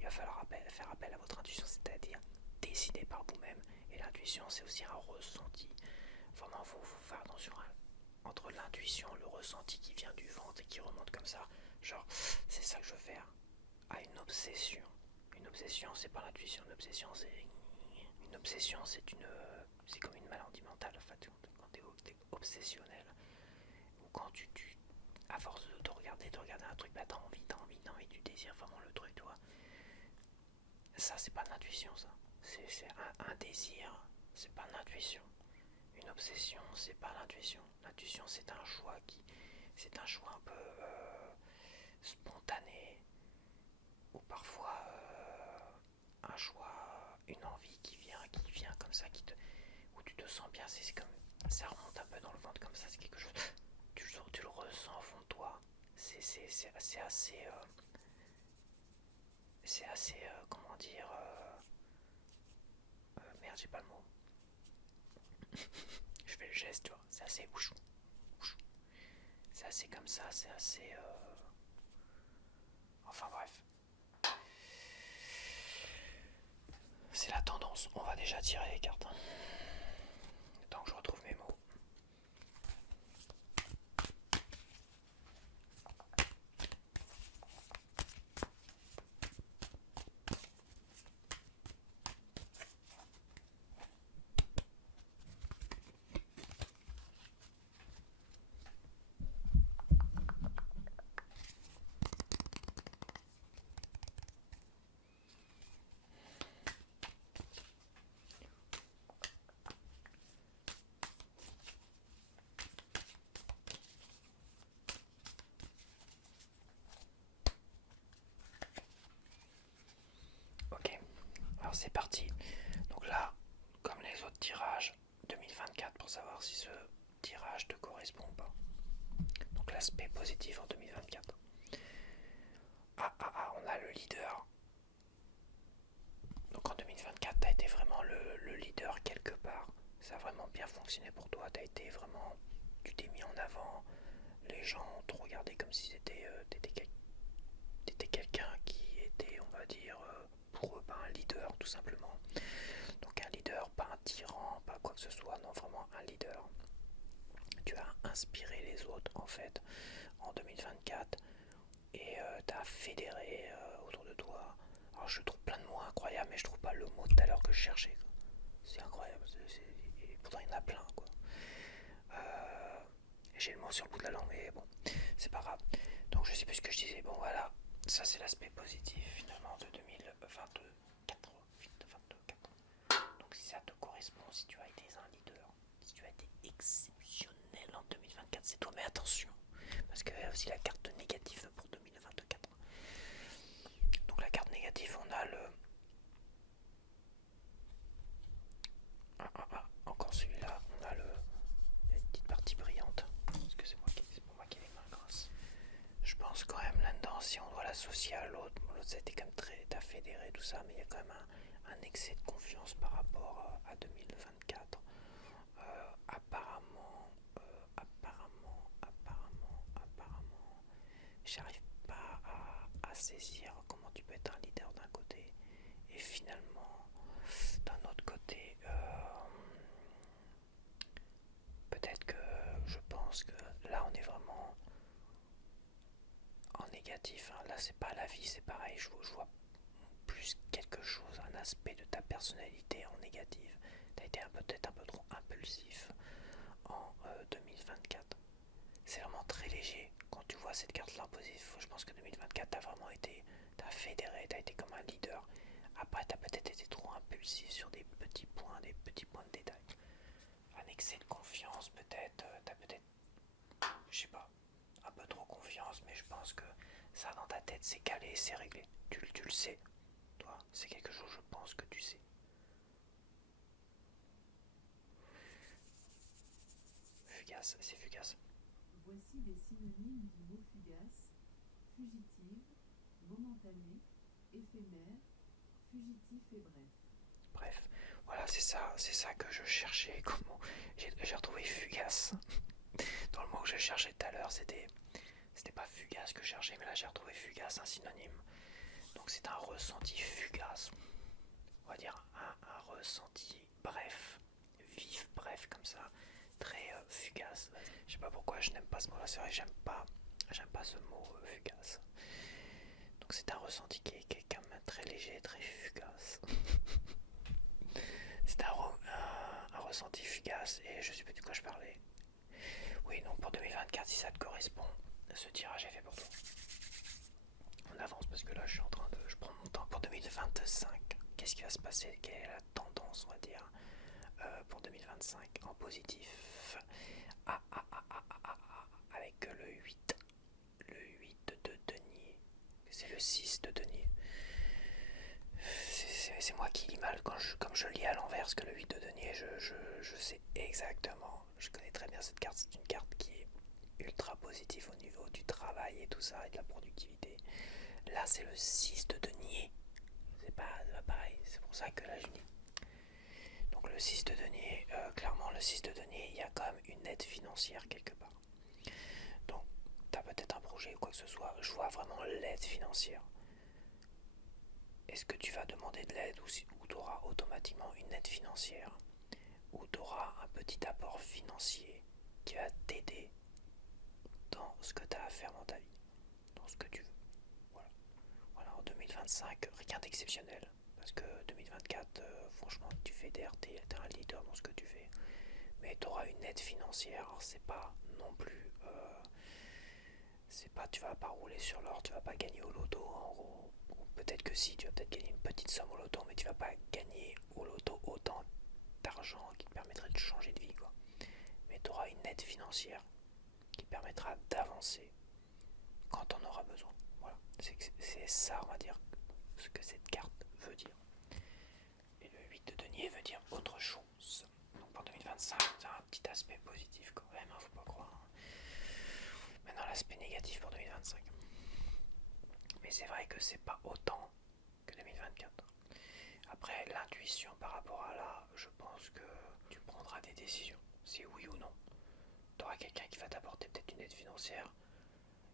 il va falloir faire appel à votre intuition, c'est-à-dire décider par vous-même. Et l'intuition, c'est aussi un ressenti. Vraiment, il faut faire attention entre l'intuition, le ressenti qui vient du ventre et qui remonte comme ça. Genre, c'est ça que je veux faire. À une obsession. Une obsession, c'est pas l'intuition. Une obsession, c'est comme une maladie mentale. En fait, quand t'es obsessionnel ou quand tu à force de regarder un truc, bah t'as envie, tu désires vraiment le truc, tu vois. Ça, c'est pas de l'intuition, ça. C'est un désir, c'est pas de l'intuition. Une obsession, c'est pas l'intuition. L'intuition, c'est un choix un peu spontané, ou parfois un choix, une envie qui vient comme ça, où tu te sens bien. C'est comme ça remonte un peu dans le ventre comme ça. C'est quelque chose. Tu le ressens au fond de toi. C'est assez, comment dire, merde, j'ai pas le mot. Je fais le geste, tu vois. C'est assez ouchou. C'est assez comme ça, c'est assez. Enfin bref. C'est la tendance. On va déjà tirer les cartes. Tant que je retrouve mes mots. Ok, alors c'est parti. Donc là, comme les autres tirages, 2024 pour savoir si ce tirage te correspond ou pas. Donc l'aspect positif en 2024. On a le leader. Donc en 2024, tu as été vraiment le leader quelque part. Ça a vraiment bien fonctionné pour toi. Tu t'es mis en avant. Les gens t'ont regardé comme si t'étais quelqu'un qui était, on va dire, pour eux, pas un leader, tout simplement. Donc un leader, pas un tyran, pas quoi que ce soit, non, vraiment un leader. Tu as inspiré les autres, en fait, en 2024, et tu as fédéré autour de toi. Alors je trouve plein de mots incroyables, mais je trouve pas le mot tout à l'heure que je cherchais. C'est incroyable, et pourtant il y en a plein, quoi. J'ai le mot sur le bout de la langue, mais bon, c'est pas grave. Donc je sais plus ce que je disais. Bon voilà, ça c'est l'aspect positif finalement de 2024. Donc si ça te correspond, si tu as été un leader, si tu as été exceptionnel en 2024, c'est toi. Mais attention, parce qu'il y a aussi la carte négative pour 2024. Donc la carte négative, on a le... encore celui-là, on a le... Il y a une petite partie brillante. Parce que c'est pour moi qui ai les mains grasses. Je pense quand même là-dedans, si on doit l'associer à l'autre, ça a été quand même t'as fédéré tout ça, mais il y a quand même un excès de confiance par rapport à 2024. Apparemment, j'arrive pas à saisir comment tu peux être un leader d'un côté et finalement d'un autre côté. Peut-être que je pense que là on est vraiment en négatif, hein. Là c'est pas la vie, c'est pareil, je vois plus quelque chose, un aspect de ta personnalité en négatif. T'as été peut-être un peu trop impulsif en 2024. C'est vraiment très léger quand tu vois cette carte là en positif. Je pense que 2024 t'as vraiment été, t'as fédéré, t'as été comme un leader. Après, t'as peut-être été trop impulsif sur des petits points de détail. Un excès de confiance, peut-être, t'as peut-être, je sais pas, un peu trop confiance, mais je pense que ça dans ta tête c'est calé, c'est réglé. Tu le sais, toi, c'est quelque chose, je pense que tu sais. Fugace, c'est fugace. Voici des synonymes du mot fugace: fugitive, momentané, éphémère, fugitif et bref. Bref, voilà, c'est ça que je cherchais. Comment j'ai retrouvé fugace. Dans le mot que je cherchais tout à l'heure, c'était pas fugace que je cherchais, mais là j'ai retrouvé fugace, un synonyme. Donc c'est un ressenti fugace. On va dire un ressenti bref, vif, bref comme ça, très fugace. Je sais pas pourquoi je n'aime pas ce mot-là. C'est vrai, j'aime pas ce mot fugace. Donc c'est un ressenti qui est quand même très léger, très fugace. C'est un ressenti fugace et je sais plus de quoi je parlais. Oui, donc pour 2024, si ça te correspond, ce tirage est fait pour toi. On avance parce que là, je prends mon temps pour 2025. Qu'est-ce qui va se passer? Quelle est la tendance, on va dire, pour 2025 en positif? Avec le 8. Le 8 de denier. C'est le 6 de denier. C'est moi qui lis mal comme je lis à l'envers, parce que le 8 de denier, je sais exactement. Je connais très bien cette carte. C'est une carte qui est ultra positive au niveau du travail et tout ça, et de la productivité. Là, c'est le 6 de denier. C'est pas pareil. C'est pour ça que là, je lis. Donc le 6 de denier, clairement, le 6 de denier, il y a quand même une aide financière quelque part. Donc, tu as peut-être un projet ou quoi que ce soit. Je vois vraiment l'aide financière. Est-ce que tu vas demander de l'aide ou tu auras automatiquement une aide financière, ou tu auras un petit apport financier qui va t'aider dans ce que tu as à faire dans ta vie, dans ce que tu veux. Voilà. Voilà, en 2025, rien d'exceptionnel. Parce que 2024, franchement, tu fais t'es un leader dans ce que tu fais. Mais tu auras une aide financière. Alors, c'est pas non plus. C'est pas, tu vas pas rouler sur l'or, tu vas pas gagner au loto en gros. Ou peut-être que si, tu vas peut-être gagner une petite somme au loto, mais tu vas pas gagner au loto autant d'argent qui te permettrait de changer de vie, quoi. Mais tu auras une aide financière qui permettra d'avancer quand on aura besoin. Voilà, c'est ça, on va dire, ce que cette carte veut dire. Et le 8 de denier veut dire autre chose. Donc pour 2025, c'est un petit aspect positif quand même, hein, faut pas croire. Maintenant, l'aspect négatif pour 2025. Mais c'est vrai que c'est pas autant que 2024. Après, l'intuition par rapport à là, je pense que tu prendras des décisions. C'est oui ou non. Tu auras quelqu'un qui va t'apporter peut-être une aide financière.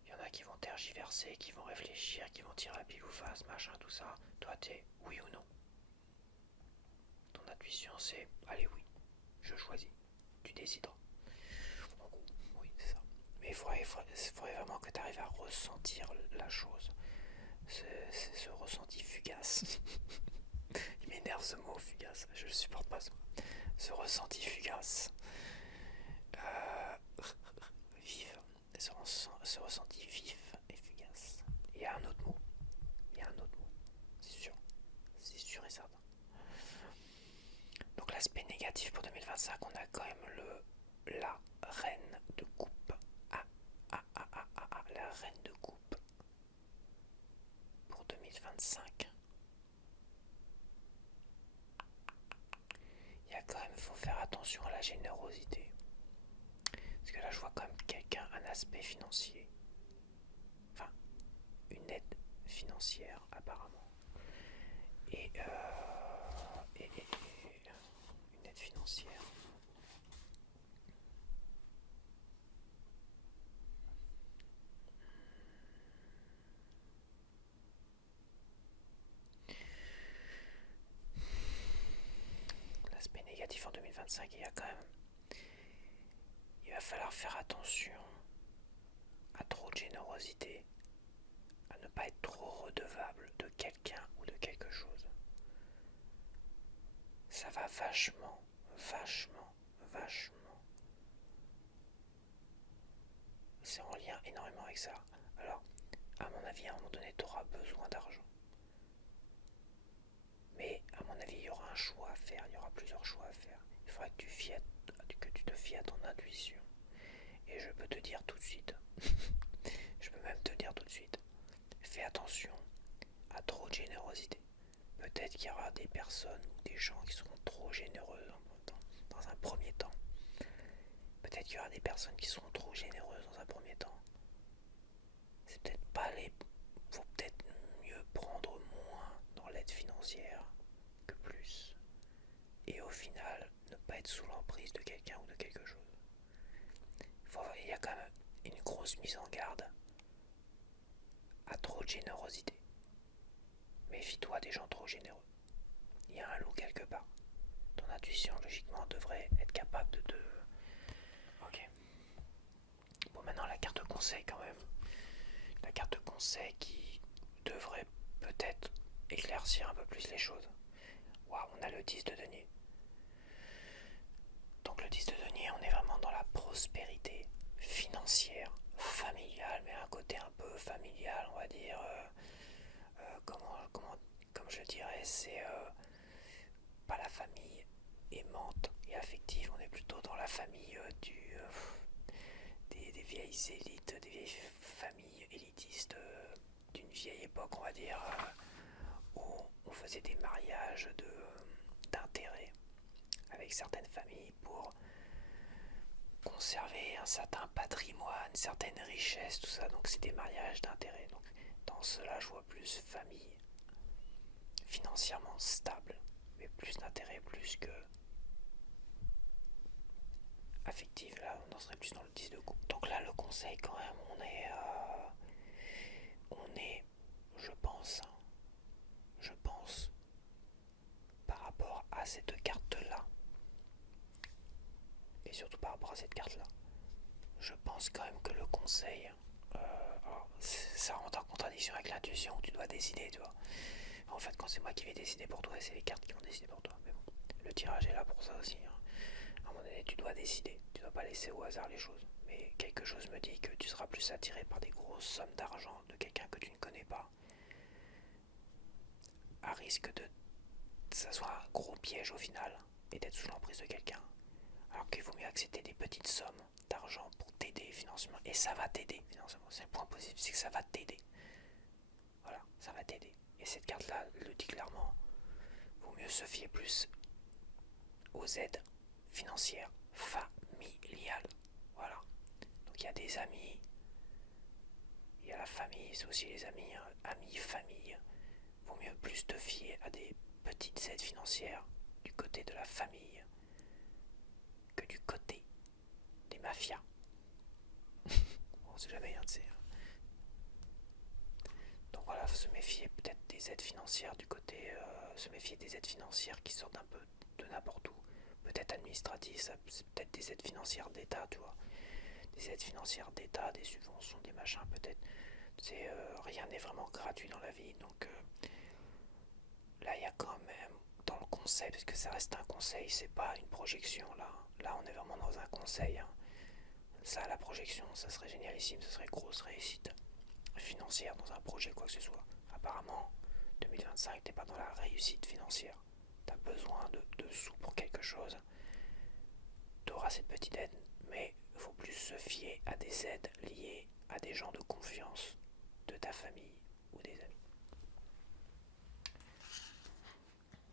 Il y en a qui vont tergiverser, qui vont réfléchir, qui vont tirer à pile ou face, machin, tout ça. Toi, t'es oui ou non. Ton intuition, c'est allez, oui, je choisis. Tu décideras. En gros, oui, c'est ça. Mais il faudrait vraiment que tu arrives à ressentir la chose. C'est ce ressenti fugace. Il m'énerve ce mot fugace, je ne supporte pas ce mot. Ce ressenti fugace. Euh, Vif. Ce ressenti vif et fugace. Il y a un autre mot. Il y a un autre mot. C'est sûr. C'est sûr et certain. Donc l'aspect négatif pour 2025, on a quand même la reine de coupe. La reine de coupe pour 2025. Il y a quand même, faut faire attention à la générosité. Parce que là, je vois quand même quelqu'un, un aspect financier. Enfin, une aide financière, apparemment. Et une aide financière. L'aspect négatif en 2025, il y a quand même. Il va falloir faire attention à trop de générosité, à ne pas être trop redevable de quelqu'un ou de quelque chose. Ça va vachement, vachement, vachement. C'est en lien énormément avec ça. Alors, à mon avis, à un moment donné, tu auras besoin d'argent. Mais à mon avis, il y aura un choix à faire, il y aura plusieurs choix à faire. Il faudra que tu te fies à ton intuition. Et je peux te dire tout de suite, je peux même te dire tout de suite, fais attention à trop de générosité. Peut-être qu'il y aura des personnes ou des gens qui seront trop généreux dans un premier temps. Peut-être qu'il y aura des personnes qui seront trop généreuses dans un premier temps. C'est peut-être pas les... Faut peut-être mieux prendre moins dans l'aide financière que plus. Et au final, ne pas être sous l'emprise de quelqu'un ou de quelque chose. Il y a quand même une grosse mise en garde à trop de générosité. Méfie-toi des gens trop généreux. Il y a un loup quelque part. Ton intuition, logiquement, devrait être capable de te... Ok. Bon, maintenant, la carte de conseil, quand même. La carte de conseil qui devrait peut-être éclaircir un peu plus les choses. Waouh, on a le 10 de denier. Donc le 10 de denier, on est vraiment dans la prospérité financière, familiale, mais un côté un peu familial, on va dire. Comme je dirais, c'est pas la famille aimante et affective, on est plutôt dans la famille des vieilles élites, des vieilles familles élitistes d'une vieille époque, on va dire, où on faisait des mariages d'intérêt avec certaines familles pour conserver un certain patrimoine, une certaine richesse, tout ça. Donc c'est des mariages d'intérêt. Donc dans cela, je vois plus famille financièrement stable, mais plus d'intérêt, plus que affective. Là, on en serait plus dans le 10 de coupe. Donc là, le conseil, quand même, je pense, par rapport à cette carte-là, et surtout par rapport à cette carte-là, je pense quand même que le conseil, ça rentre en contradiction avec l'intuition où tu dois décider, tu vois. En fait, quand c'est moi qui vais décider pour toi, c'est les cartes qui vont décider pour toi. Mais bon, le tirage est là pour ça aussi. À un moment donné, tu dois décider. Tu dois pas laisser au hasard les choses. Mais quelque chose me dit que tu seras plus attiré par des grosses sommes d'argent de quelqu'un que tu ne connais pas, à risque que ça soit un gros piège au final et d'être sous l'emprise de quelqu'un. Alors qu'il vaut mieux accepter des petites sommes d'argent pour t'aider financièrement. Et ça va t'aider financièrement. C'est le point positif, c'est que ça va t'aider. Voilà, ça va t'aider. Et cette carte-là le dit clairement. Vaut mieux se fier plus aux aides financières familiales. Voilà. Donc il y a des amis, il y a la famille, c'est aussi les amis, hein. Amis, famille. Vaut mieux plus te fier à des petites aides financières du côté de la famille que du côté des mafias. On sait jamais, hein, tu sais. Donc voilà, faut se méfier peut-être des aides financières du côté, se méfier des aides financières qui sortent un peu de n'importe où. Peut-être administratif, c'est peut-être des aides financières d'État, tu vois. Des aides financières d'État, des subventions, des machins, peut-être. C'est rien n'est vraiment gratuit dans la vie, donc là il y a quand même dans le conseil, parce que ça reste un conseil, c'est pas une projection là. Là on est vraiment dans un conseil. Hein. Ça, la projection, ça serait génialissime, ça serait grosse réussite financière dans un projet, quoi que ce soit. Apparemment, 2025, t'es pas dans la réussite financière. T'as besoin de sous pour quelque chose. T'auras cette petite aide, mais il faut plus se fier à des aides liées à des gens de confiance de ta famille ou des amis.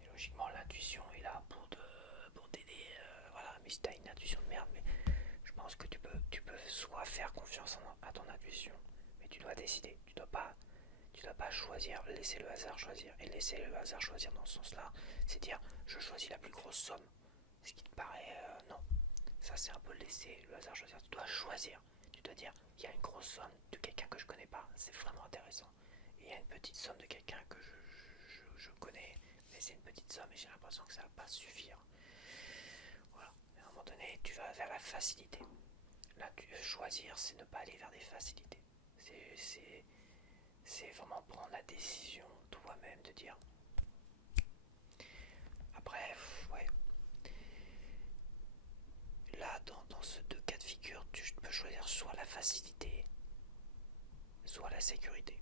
Et logiquement, l'intuition est là pour t'aider. Voilà, mais si t'as une intuition de merde, mais je pense que tu peux soit faire confiance à ton intuition, mais tu dois décider. Tu dois pas choisir, laisser le hasard choisir. Et laisser le hasard choisir dans ce sens-là, c'est dire je choisis la plus grosse somme. Ce qui te paraît non. Ça c'est un peu laisser le hasard choisir. Tu dois choisir. Tu dois dire il y a une grosse somme de quelqu'un que je connais pas. C'est vraiment intéressant. Et il y a une petite somme de quelqu'un que je connais, mais c'est une petite somme et j'ai l'impression que ça va pas suffire. Voilà. Et à un moment donné, tu vas vers la facilité. Là, choisir, c'est ne pas aller vers des facilités. C'est vraiment prendre la décision toi-même de dire. Après, ouais. Là, dans ce deux cas de figure, tu peux choisir soit la facilité, soit la sécurité.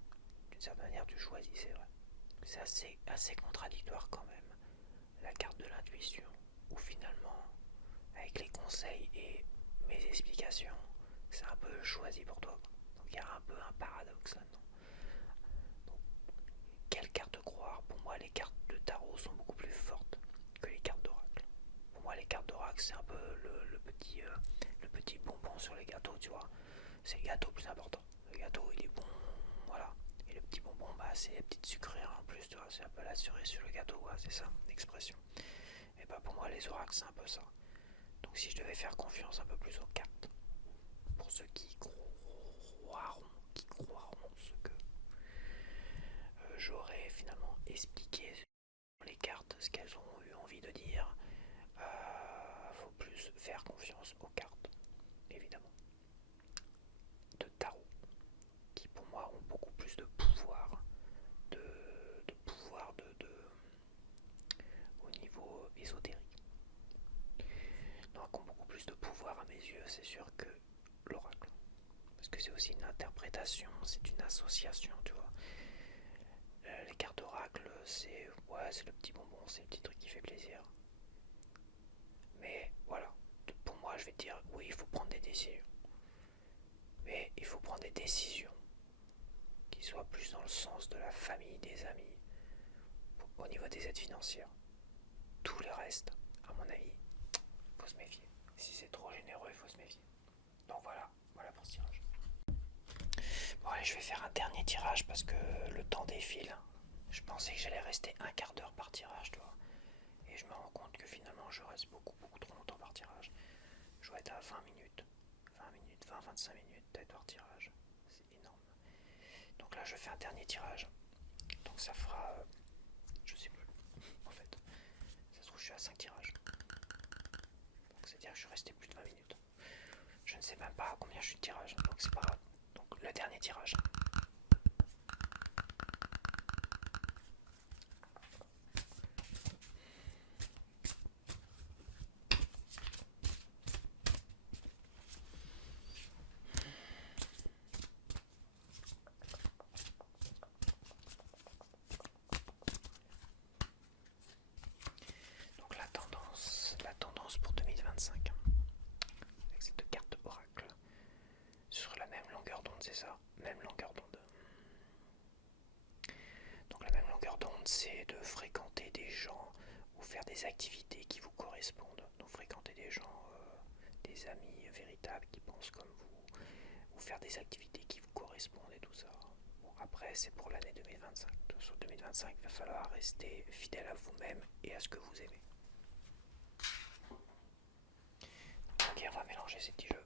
D'une certaine manière, tu choisis, c'est vrai. c'est assez contradictoire quand même. La carte de l'intuition, où finalement, avec les conseils et mes explications, c'est un peu choisi pour toi. Donc il y a un peu un paradoxe là-dedans. Donc, quelle carte croire? Pour moi, les cartes de tarot sont beaucoup plus fortes que les cartes d'oracle. Pour moi, les cartes d'oracle, c'est un peu le petit bonbon sur les gâteaux, tu vois. C'est le gâteau le plus important. Le gâteau, il est bon, voilà. Et le petit bonbon, bah, c'est la petite sucrerie en plus, tu vois. C'est un peu la cerise sur le gâteau, ouais, c'est ça, l'expression. Et bah, pour moi, les oracles, c'est un peu ça. Donc, si je devais faire confiance un peu plus aux cartes, pour ceux qui croiront ce que j'aurais finalement expliqué sur les cartes, ce qu'elles ont eu envie de dire, faut plus faire confiance aux cartes, évidemment, de tarot, qui pour moi ont beaucoup plus de pouvoir, de pouvoir au niveau ésotérique. Donc ont beaucoup plus de pouvoir à mes yeux, c'est sûr, que l'oracle. Parce que c'est aussi une interprétation, c'est une association, tu vois. Les cartes oracle, c'est ouais, c'est le petit bonbon, c'est le petit truc qui fait plaisir. Mais voilà, pour moi, je vais te dire, oui, il faut prendre des décisions. Mais il faut prendre des décisions qui soient plus dans le sens de la famille, des amis, au niveau des aides financières. Tout le reste, à mon avis, il faut se méfier. Si c'est trop généreux, il faut se méfier. Donc voilà pour ce tirage. Bon allez, je vais faire un dernier tirage parce que le temps défile. Je pensais que j'allais rester un quart d'heure par tirage, tu vois. Et je me rends compte que finalement je reste beaucoup trop longtemps par tirage. Je dois être à 20 minutes, 25 minutes peut-être par tirage. C'est énorme. Donc là je fais un dernier tirage. Donc ça fera, je sais plus, en fait. Ça se trouve je suis à 5 tirages. Donc c'est-à-dire que je suis resté plus de 20 minutes. Je ne sais même pas à combien je suis de tirage, donc c'est pas grave. Donc le dernier tirage. Donc la tendance pour 2025, avec cette carte oracle, sur la même longueur d'onde, c'est ça, même longueur d'onde. Donc la même longueur d'onde, c'est de fréquenter des gens ou faire des activités qui vous correspondent. Donc fréquenter des gens, des amis véritables qui pensent comme vous, ou faire des activités qui vous correspondent et tout ça. Bon, après, c'est pour l'année 2025. Sur 2025, il va falloir rester fidèle à vous-même et à ce que vous aimez. Ok, on va mélanger ces petits jeux.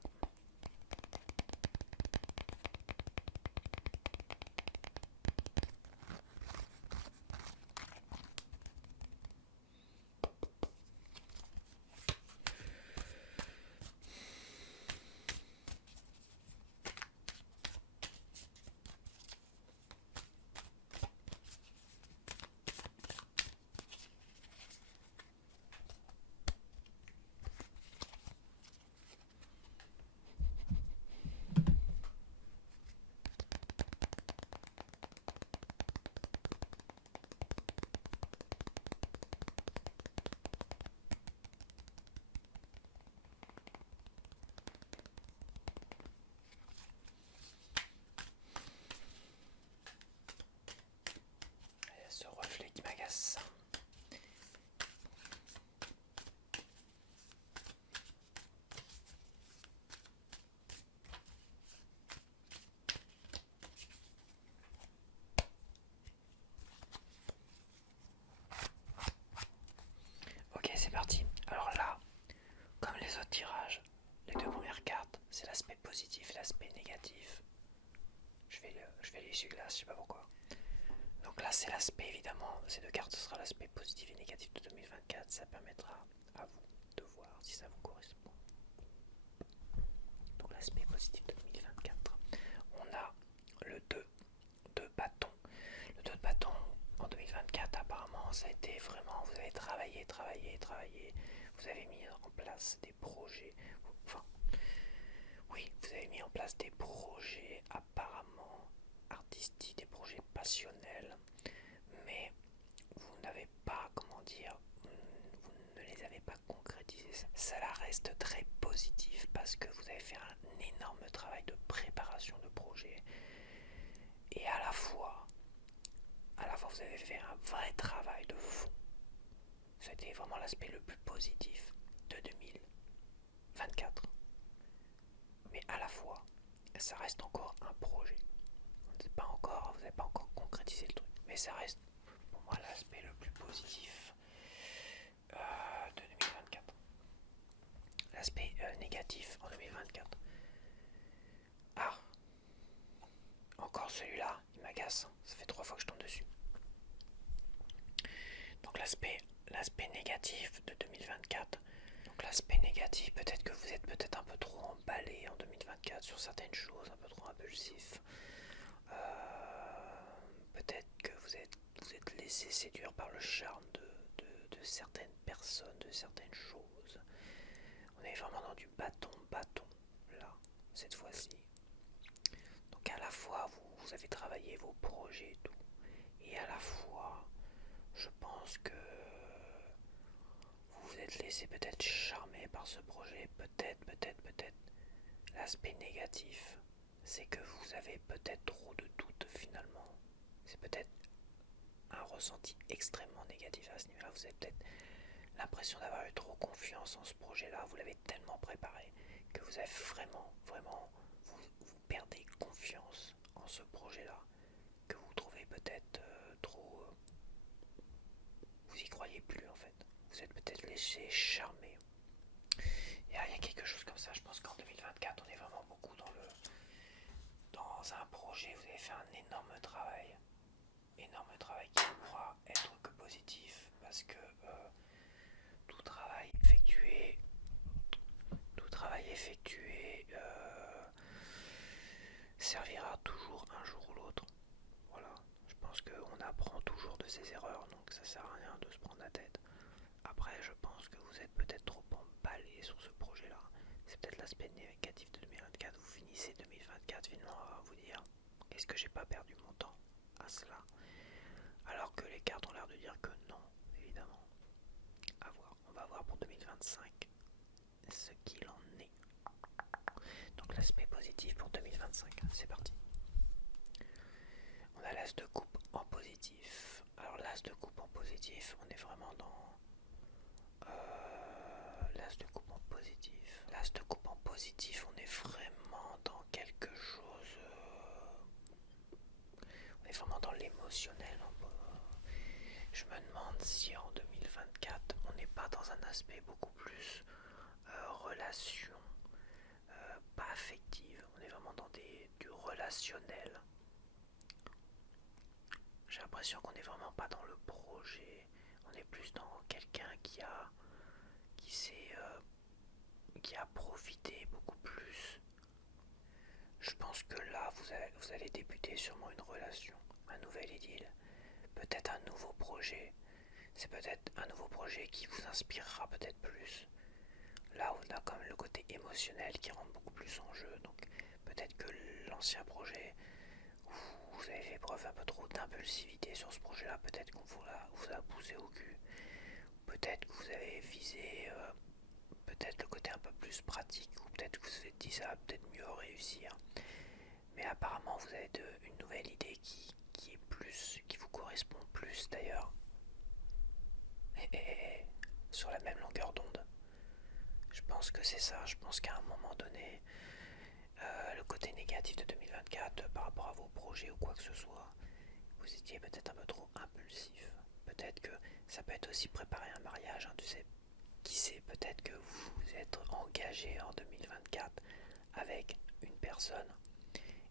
Il y a ce reflet qui m'agace. Ok, c'est parti. Alors là, comme les autres tirages, les deux premières cartes, c'est l'aspect positif et l'aspect négatif. Je vais l'essuie-glace, je sais pas pourquoi. Donc là, c'est l'aspect, évidemment, ces deux cartes, ce sera l'aspect positif et négatif de 2024. Ça permettra à vous de voir si ça vous correspond. Donc l'aspect positif de 2024. On a le 2 de bâton. Le 2 de bâton en 2024, apparemment, ça a été vraiment, vous avez travaillé. Vous avez mis en place des projets. Enfin, oui, vous avez mis en place des projets apparemment artistiques, des projets passionnels. Mais reste très positif parce que vous avez fait un énorme travail de préparation de projet et à la fois vous avez fait un vrai travail de fond. C'était vraiment l'aspect le plus positif de 2024. Mais à la fois, ça reste encore un projet. Vous n'avez pas encore concrétisé le truc, mais ça reste pour moi l'aspect le plus positif de 2024. L'aspect négatif en 2024. Ah, encore celui-là, il m'agace. Ça fait 3 fois que je tombe dessus. Donc l'aspect négatif de 2024. Donc l'aspect négatif, peut-être que vous êtes peut-être un peu trop emballé en 2024 sur certaines choses, un peu trop impulsif. Peut-être que vous êtes laissé séduire par le charme de certaines personnes, de certaines choses. On est vraiment dans du bâton, là, cette fois-ci. Donc à la fois, vous avez travaillé vos projets et tout, et à la fois, je pense que vous vous êtes laissé peut-être charmer par ce projet, peut-être. L'aspect négatif, c'est que vous avez peut-être trop de doutes finalement. C'est peut-être un ressenti extrêmement négatif à ce niveau-là. Vous avez peut-être l'impression d'avoir eu trop confiance en ce projet-là. Vous l'avez tellement préparé que vous avez vraiment, vous perdez confiance en ce projet-là, que vous trouvez peut-être trop... vous y croyez plus en fait. Vous êtes peut-être laissé charmer. Il y a quelque chose comme ça. Je pense qu'en 2024, on est vraiment beaucoup dans un projet. Vous avez fait un énorme travail qui ne pourra être que positif parce que tout travail effectué servira toujours un jour ou l'autre. Voilà, je pense qu'on apprend toujours de ses erreurs, donc ça sert à rien de se prendre la tête. Après, je pense que vous êtes peut-être trop emballé sur ce projet-là. C'est peut-être l'aspect négatif de 2024. Vous finissez 2024 finalement à vous dire: est-ce que j'ai pas perdu mon temps à cela? Alors que les cartes ont l'air de dire que non, évidemment. À voir. On va voir pour 2025 ce qu'il en est. Donc l'aspect positif pour 2025, c'est parti. On a l'as de coupe en positif. Alors l'as de coupe en positif, on est vraiment dans l'as de coupe en positif. L'as de coupe en positif, on est vraiment dans quelque chose. On est vraiment dans l'émotionnel. Je me demande si en 2024, on n'est pas dans un aspect beaucoup plus relation, pas affective. On est vraiment dans du relationnel. J'ai l'impression qu'on n'est vraiment pas dans le projet. On est plus dans quelqu'un qui a profité beaucoup plus. Je pense que là, vous allez débuter sûrement une relation, un nouvel idylle, peut-être un nouveau projet. C'est peut-être un nouveau projet qui vous inspirera peut-être plus. Là, on a quand même le côté émotionnel qui rentre beaucoup plus en jeu. Donc peut-être que l'ancien projet, vous avez fait preuve un peu trop d'impulsivité sur ce projet-là. Peut-être qu'on vous a poussé au cul. Peut-être que vous avez visé peut-être le côté un peu plus pratique. Ou peut-être que vous vous êtes dit ça va peut-être mieux réussir. Mais apparemment, vous avez une nouvelle idée qui vous correspond plus d'ailleurs. Et sur la même longueur d'onde. Je pense que c'est ça. Je pense qu'à un moment donné, le côté négatif de 2024 par rapport à vos projets ou quoi que ce soit, vous étiez peut-être un peu trop impulsif. Peut-être que ça peut être aussi préparer un mariage, hein, tu sais. Qui sait, peut-être que vous vous êtes engagé en 2024 avec une personne.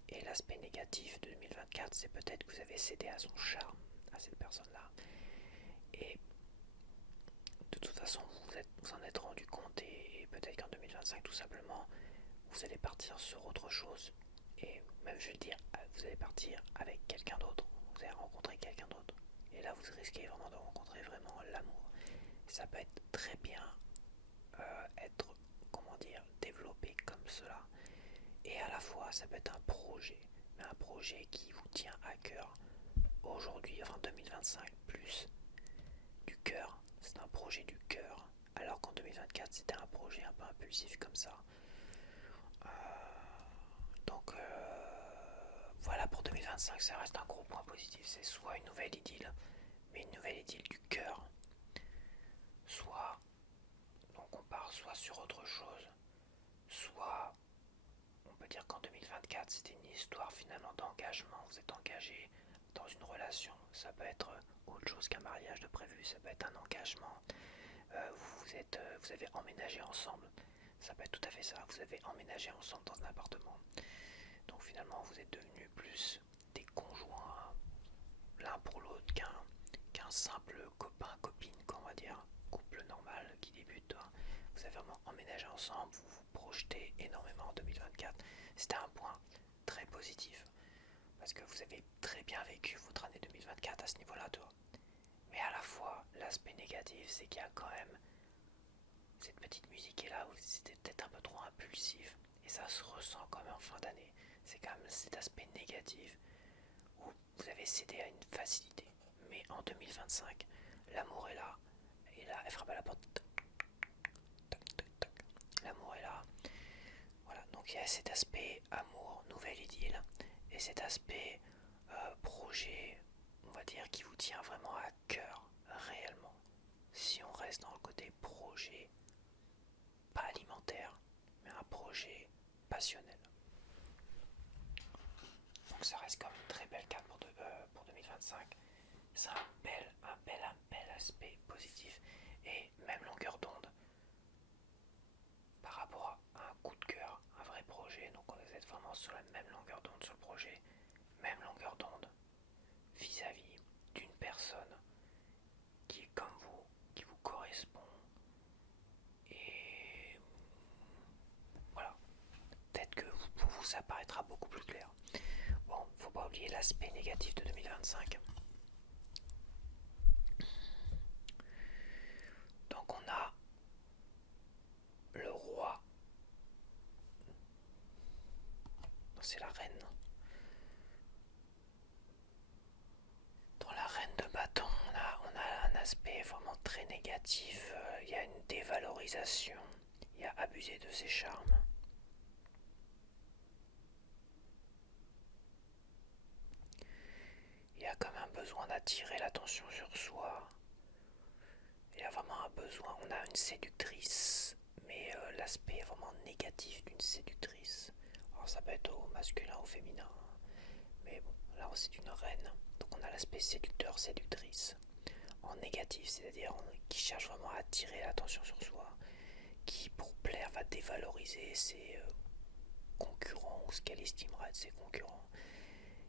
Et l'aspect négatif de 2024, c'est peut-être que vous avez cédé à son charme, à cette personne-là. Et de toute façon, vous en êtes rendu compte et peut-être qu'en 2025, tout simplement, vous allez partir sur autre chose. Et même, je vais le dire, vous allez partir avec quelqu'un d'autre. Vous allez rencontrer quelqu'un d'autre. Et là, vous risquez vraiment de rencontrer vraiment l'amour. Ça peut être très bien être, développé comme cela. Et à la fois, ça peut être un projet. Mais un projet qui vous tient à cœur aujourd'hui, enfin 2025, plus du cœur. C'est un projet du cœur alors qu'en 2024 c'était un projet un peu impulsif comme ça. Euh, voilà, pour 2025 ça reste un gros point positif, c'est soit une nouvelle idylle, mais une nouvelle idylle du cœur, soit donc on part soit sur autre chose, soit on peut dire qu'en 2024 c'était une histoire finalement d'engagement, vous êtes engagé dans une relation, ça peut être autre chose qu'un mariage de prévu, ça peut être un engagement, vous avez emménagé ensemble, ça peut être tout à fait ça, vous avez emménagé ensemble dans un appartement, donc finalement vous êtes devenus plus des conjoints l'un pour l'autre qu'un simple copain, copine, on va dire, couple normal qui débute. Vous avez vraiment emménagé ensemble, vous vous projetez énormément en 2024. C'était un point très positif parce que vous avez très bien vécu votre année 2024 à ce niveau-là, toi. Mais à la fois, l'aspect négatif, c'est qu'il y a quand même cette petite musique est là où c'était peut-être un peu trop impulsif et ça se ressent quand même en fin d'année. C'est quand même cet aspect négatif où vous avez cédé à une facilité. Mais en 2025, l'amour est là. Et là, elle frappe à la porte. Tac, tac, tac. L'amour est là. Voilà, donc il y a cet aspect amour, nouvelle idylle, et cet aspect projet, on va dire, qui vous tient vraiment à cœur, réellement. Si on reste dans le côté projet, pas alimentaire, mais un projet passionnel. Donc ça reste comme une très belle carte pour 2025. C'est un bel aspect positif. Et même longueur d'onde par rapport à un coup de cœur, un vrai projet. Donc on est vraiment sur la même longueur d'onde sur le projet. Même longueur d'onde vis-à-vis d'une personne qui est comme vous, qui vous correspond. Et voilà. Peut-être que pour vous ça paraîtra beaucoup plus clair. Bon, faut pas oublier l'aspect négatif de 2025. Donc on a le roi. Non, c'est la reine. Dans la reine de bâton, on a un aspect vraiment très négatif. Il y a une dévalorisation. Il y a abusé de ses charmes. Il y a comme un besoin d'attirer l'attention sur soi. Il y a vraiment un besoin. On a une séductrice, mais l'aspect est vraiment négatif d'une séductrice. Alors ça peut être au masculin ou au féminin, mais bon, là c'est une reine. Donc on a l'aspect séducteur, séductrice. En négatif, c'est-à-dire qui cherche vraiment à attirer l'attention sur soi, qui pour plaire va dévaloriser ses concurrents ou ce qu'elle estimera être ses concurrents.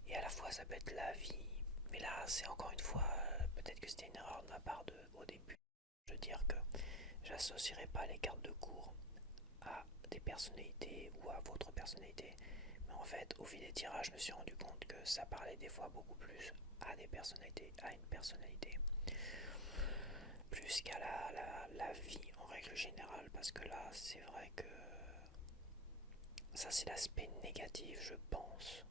Et à la fois ça peut être la vie, mais là c'est encore une fois, peut-être que c'était une erreur de ma part au début de dire que j'associerai pas les cartes de cours à des personnalités ou à votre personnalité. Mais en fait, au fil des tirages, je me suis rendu compte que ça parlait des fois beaucoup plus à des personnalités, à une personnalité, plus qu'à la vie en règle générale, parce que là, c'est vrai que ça, c'est l'aspect négatif, je pense.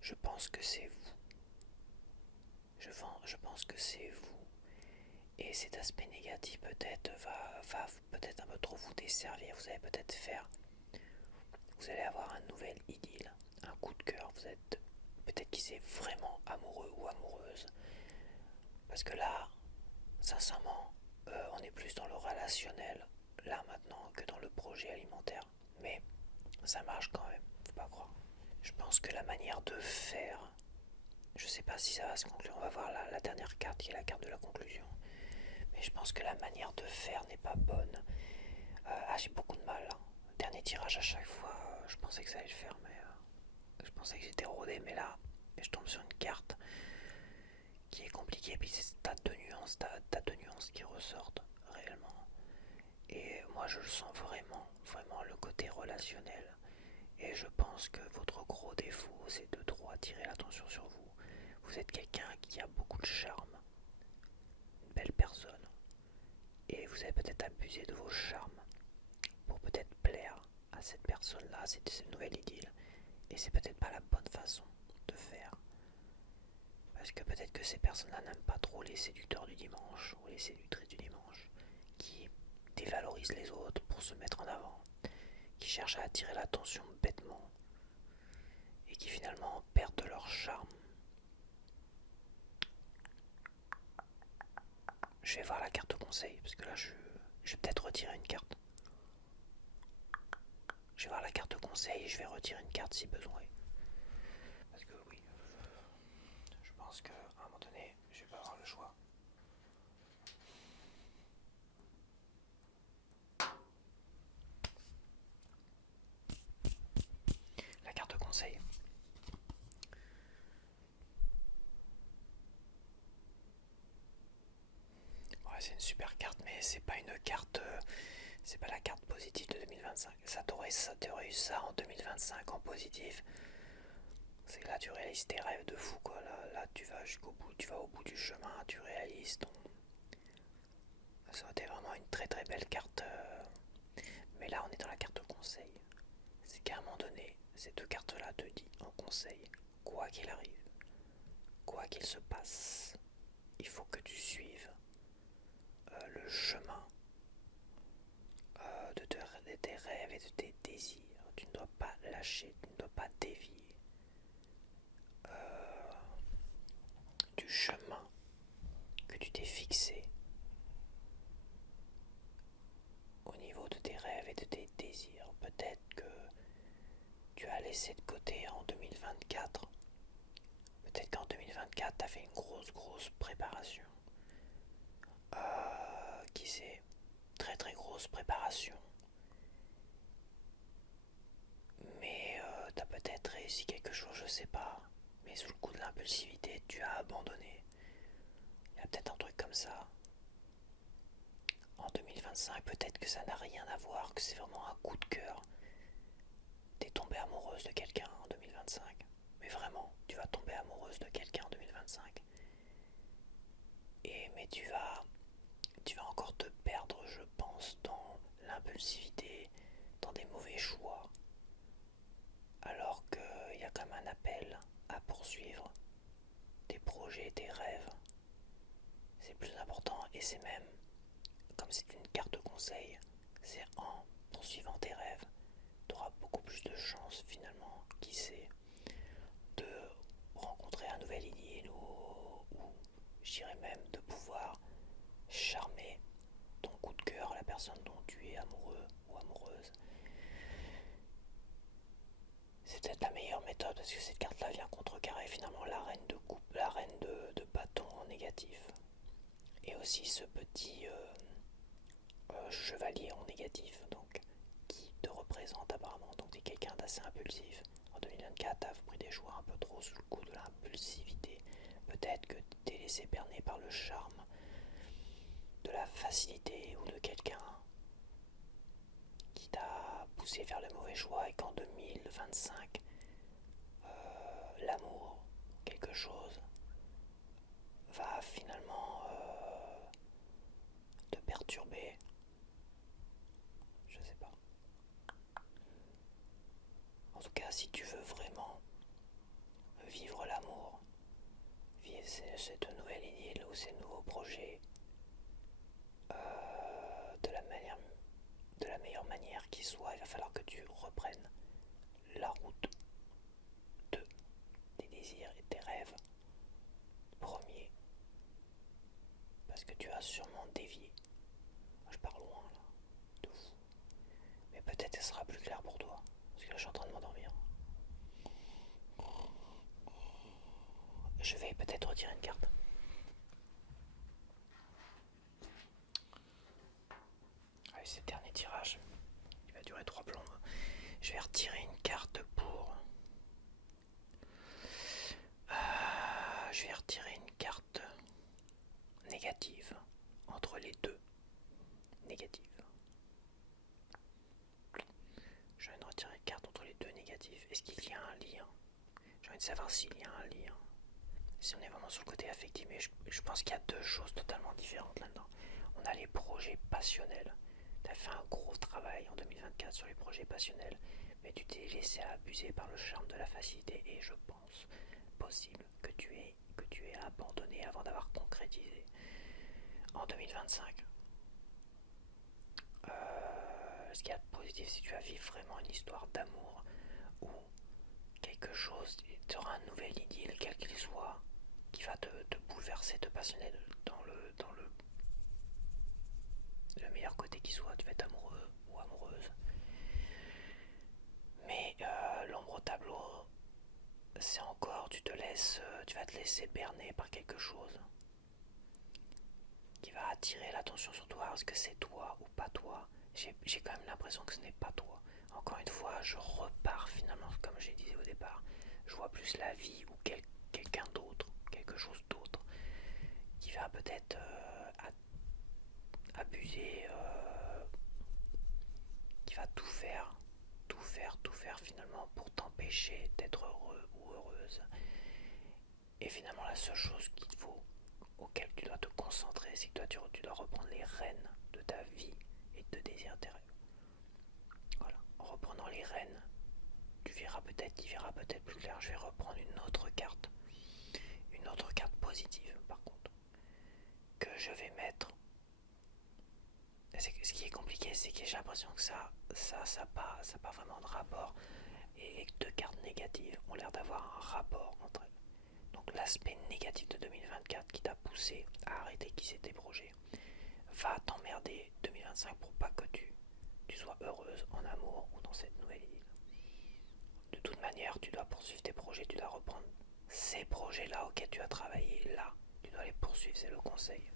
Je pense que c'est vous. Je pense que c'est vous. Et cet aspect négatif peut-être va peut-être un peu trop vous desservir. Vous allez peut-être vous allez avoir un nouvel idylle, un coup de cœur. Vous êtes peut-être qui c'est vraiment amoureux ou amoureuse. Parce que là, sincèrement, on est plus dans le relationnel là maintenant que dans le projet alimentaire. Mais ça marche quand même, faut pas croire. Je pense que la manière de faire, je sais pas si ça va se conclure. On va voir la dernière carte qui est la carte de la conclusion. Mais je pense que la manière de faire n'est pas bonne. J'ai beaucoup de mal. Hein. Dernier tirage à chaque fois, je pensais que ça allait le faire, mais je pensais que j'étais rodé, mais là, je tombe sur une carte qui est compliquée. Puis c'est tas de nuances qui ressortent réellement. Et moi, je le sens vraiment, vraiment le côté relationnel. Et je pense que votre gros défaut, c'est de trop attirer l'attention sur vous. Vous êtes quelqu'un qui a beaucoup de charme, une belle personne. Et vous avez peut-être abusé de vos charmes pour peut-être plaire à cette personne-là, cette nouvelle idylle. Et c'est peut-être pas la bonne façon de faire. Parce que peut-être que ces personnes-là n'aiment pas trop les séducteurs du dimanche ou les séductrices du dimanche qui dévalorisent les autres pour se mettre en avant, qui cherchent à attirer l'attention bêtement et qui finalement perdent leur charme. Je vais voir la carte conseil parce que là je vais peut-être retirer une carte. Je vais voir la carte conseil et je vais retirer une carte si besoin est. Parce que oui, je pense qu'à un moment donné, je vais pas avoir le choix. La carte conseil. Ouais, c'est une super carte, mais c'est pas une carte. C'est pas la carte positive de 2025. T'aurais eu ça en 2025 en positif. C'est que là tu réalises tes rêves de fou quoi. Là tu vas jusqu'au bout, tu vas au bout du chemin, tu réalises ton. Ça aurait été vraiment une très très belle carte. Mais là on est dans la carte conseil. C'est qu'à un moment donné, ces deux cartes-là te disent en conseil, quoi qu'il arrive, quoi qu'il se passe, il faut que tu suives le chemin de tes rêves et de tes désirs. Tu ne dois pas lâcher, tu ne dois pas dévier du chemin que tu t'es fixé au niveau de tes rêves et de tes désirs. Peut-être que tu as laissé de côté en 2024. Peut-être qu'en 2024, tu as fait une grosse préparation. Qui sait, très très grosse préparation. Mais tu as peut-être réussi quelque chose, je sais pas. Mais sous le coup de l'impulsivité, tu as abandonné. Il y a peut-être un truc comme ça. En 2025, peut-être que ça n'a rien à voir, que c'est vraiment un coup de cœur. T'es tombée amoureuse de quelqu'un en 2025. Mais vraiment, tu vas tomber amoureuse de quelqu'un en 2025. Mais tu vas encore te perdre, je pense, dans l'impulsivité, dans des mauvais choix. Alors qu'il y a comme un appel à poursuivre tes projets, tes rêves. C'est plus important et c'est même, comme c'est une carte de conseil, c'est en poursuivant tes rêves, tu auras beaucoup plus de chances finalement, qui sait, de rencontrer un nouvel idylle ou je dirais même de pouvoir charmer ton coup de cœur, la personne dont tu es amoureux ou amoureuse. C'est peut-être la meilleure méthode parce que cette carte-là vient contrecarrer finalement la reine de coupe, la reine de bâton en négatif. Et aussi ce petit chevalier en négatif, donc qui te représente apparemment. Donc t'es quelqu'un d'assez impulsif. En 2024, t'as pris des choix un peu trop sous le coup de l'impulsivité. Peut-être que t'es laissé berner par le charme de la facilité ou de quelqu'un qui t'a poussé vers le mauvais choix et qu'en 2025, l'amour, quelque chose, va finalement te perturber. Je sais pas. En tout cas, si tu veux vraiment vivre l'amour, vivre cette nouvelle idylle ou ces nouveaux projets de la meilleure manière qui soit, il va falloir que tu reprennes la route de tes désirs et tes rêves premiers, parce que tu as sûrement dévié. Moi, je pars loin là, de fou. Mais peut-être ce sera plus clair pour toi, parce que là je suis en train de m'endormir. Je vais peut-être retirer une carte. Allez, c'est le dernier tirage. Il va durer 3 plombes. Je vais retirer une carte pour... je vais retirer une carte négative entre les deux négatives. Je viens de retirer une carte entre les deux négatives. Est-ce qu'il y a un lien? J'ai envie de savoir s'il y a un lien. Si on est vraiment sur le côté affectif, mais je pense qu'il y a deux choses totalement différentes là-dedans. On a les projets passionnels. Tu as fait un gros travail en 2024 sur les projets passionnels, mais tu t'es laissé abuser par le charme de la facilité et je pense possible que tu aies abandonné avant d'avoir concrétisé. En 2025, Ce qu'il y a de positif, c'est que tu vas vivre vraiment une histoire d'amour ou quelque chose, tu auras un nouvel idylle, quel qu'il soit, qui va te bouleverser, te passionner dans le meilleur côté qui soit. Tu vas être amoureux ou amoureuse. Mais l'ombre au tableau, c'est encore, tu vas te laisser berner par quelque chose qui va attirer l'attention sur toi. Est-ce que c'est toi ou pas toi? J'ai quand même l'impression que ce n'est pas toi. Encore une fois, je repars finalement, comme j'ai dit au départ. Je vois plus la vie ou quelqu'un d'autre, quelque chose d'autre, qui va peut-être abuser, qui va tout faire finalement pour t'empêcher d'être heureux ou heureuse. Et finalement, la seule chose qu'il faut, auquel tu dois te concentrer, c'est que toi, tu dois reprendre les rênes de ta vie et de tes désirs, tes rêves. Voilà. En reprenant les rênes, tu verras peut-être plus clair. Je vais reprendre une autre carte positive par contre, que je vais mettre. Ce qui est compliqué, c'est que j'ai l'impression que ça n'a pas vraiment de rapport. Et les deux cartes négatives ont l'air d'avoir un rapport entre elles. Donc l'aspect négatif de 2024 qui t'a poussé à arrêter qui c'était projets va t'emmerder 2025 pour pas que tu sois heureuse en amour ou dans cette nouvelle île. De toute manière, tu dois poursuivre tes projets, tu dois reprendre ces projets-là auxquels tu as travaillé là. Tu dois les poursuivre, c'est le conseil.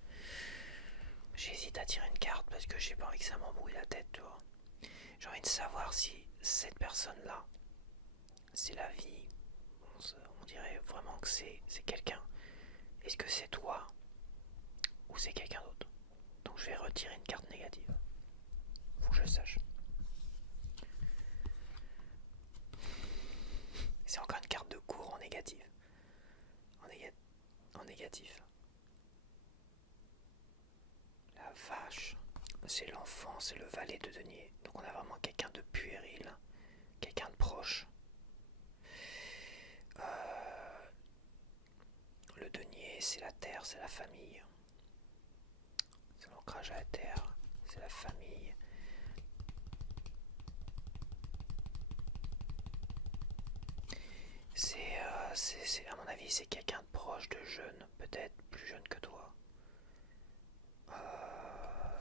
J'hésite à tirer une carte parce que j'ai pas envie que ça m'embrouille la tête, tu vois. J'ai envie de savoir si cette personne-là, c'est la vie. On dirait vraiment que c'est quelqu'un. Est-ce que c'est toi ou c'est quelqu'un d'autre? Donc je vais retirer une carte négative. Faut que je le sache. C'est encore une carte de cours en négatif. En négatif. La vache. C'est l'enfant, c'est le valet de denier. Donc on a vraiment quelqu'un de puéril, quelqu'un de proche. Le denier, c'est la terre, c'est la famille. C'est l'ancrage à la terre, c'est la famille. À mon avis, c'est quelqu'un de proche, de jeune, peut-être plus jeune que toi.